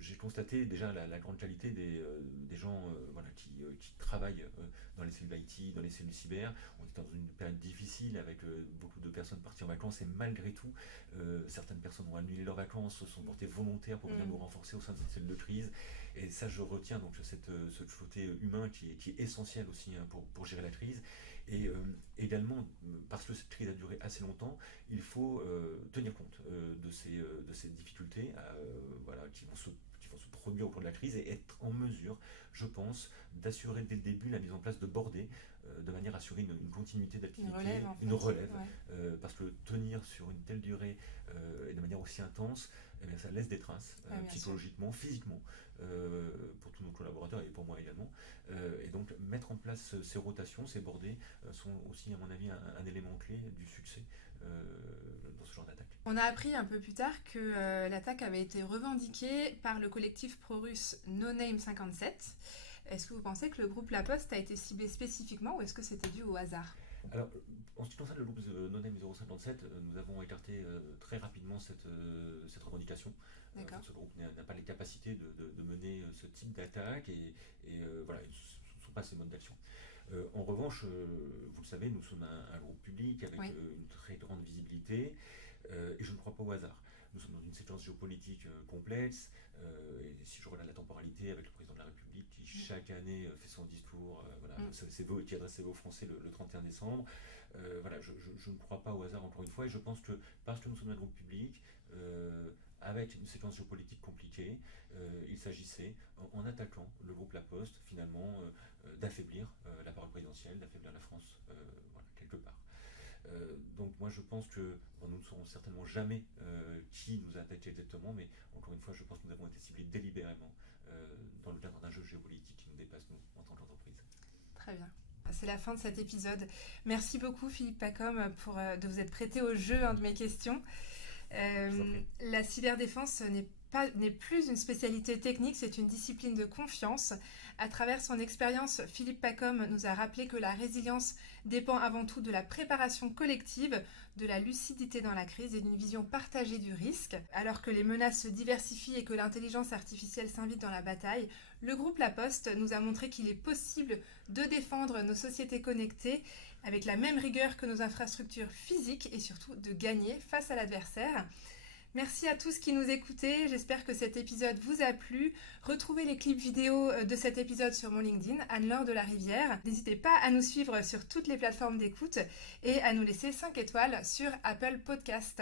j'ai constaté déjà la grande qualité des gens voilà, qui travaillent travaillent dans les cellules IT, dans les cellules cyber. On est dans une période difficile avec beaucoup de personnes parties en vacances et malgré tout, certaines personnes ont annulé leurs vacances, se sont portées volontaires pour venir nous renforcer au sein de cette cellule de crise. Et ça, je retiens donc ce côté humain qui est essentiel aussi pour gérer la crise. Et également, parce que cette crise a duré assez longtemps, il faut tenir compte de ces difficultés qui vont se produire au cours de la crise et être en mesure, je pense, d'assurer dès le début la mise en place de bordées de manière à assurer une continuité d'activité, une relève, parce que tenir sur une telle durée et de manière aussi intense, eh bien, ça laisse des traces psychologiquement, physiquement, pour tous nos collaborateurs et pour moi également. Et donc mettre en place ces rotations, ces bordées, sont aussi à mon avis un élément clé du succès dans ce genre d'attaque. On a appris un peu plus tard que l'attaque avait été revendiquée par le collectif pro-russe No Name 57. Est-ce que vous pensez que le groupe La Poste a été ciblé spécifiquement ou est-ce que c'était dû au hasard ? Alors, en ce qui concerne le groupe No Name 057, nous avons écarté très rapidement cette revendication. Ce groupe n'a pas les capacités de mener ce type d'attaque et voilà, ce ne sont pas ses modes d'action. En revanche, vous le savez, nous sommes un groupe public avec une très grande visibilité et je ne crois pas au hasard. Nous sommes dans une séquence géopolitique complexe et si je regarde la temporalité avec le président de la République qui chaque année fait son discours, qui adresse ses vœux aux Français le 31 décembre, je ne crois pas au hasard encore une fois et je pense que parce que nous sommes un groupe public, avec une séquence géopolitique compliquée, il s'agissait, en attaquant le groupe La Poste, finalement, d'affaiblir la parole présidentielle, d'affaiblir la France, quelque part. Donc moi je pense que nous ne saurons certainement jamais qui nous a attaqué exactement, mais encore une fois je pense que nous avons été ciblés délibérément dans le cadre d'un jeu géopolitique qui nous dépasse nous en tant qu'entreprise. Très bien. C'est la fin de cet épisode. Merci beaucoup Philippe Pacom de vous être prêté au jeu de mes questions. La cyberdéfense n'est plus une spécialité technique, c'est une discipline de confiance. À travers son expérience, Philippe Pacom nous a rappelé que la résilience dépend avant tout de la préparation collective, de la lucidité dans la crise et d'une vision partagée du risque. Alors que les menaces se diversifient et que l'intelligence artificielle s'invite dans la bataille, le groupe La Poste nous a montré qu'il est possible de défendre nos sociétés connectées avec la même rigueur que nos infrastructures physiques et surtout de gagner face à l'adversaire. Merci à tous qui nous écoutez, j'espère que cet épisode vous a plu. Retrouvez les clips vidéo de cet épisode sur mon LinkedIn, Anne-Laure de la Rivière. N'hésitez pas à nous suivre sur toutes les plateformes d'écoute et à nous laisser 5 étoiles sur Apple Podcast.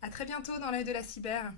À très bientôt dans l'œil de la cyber.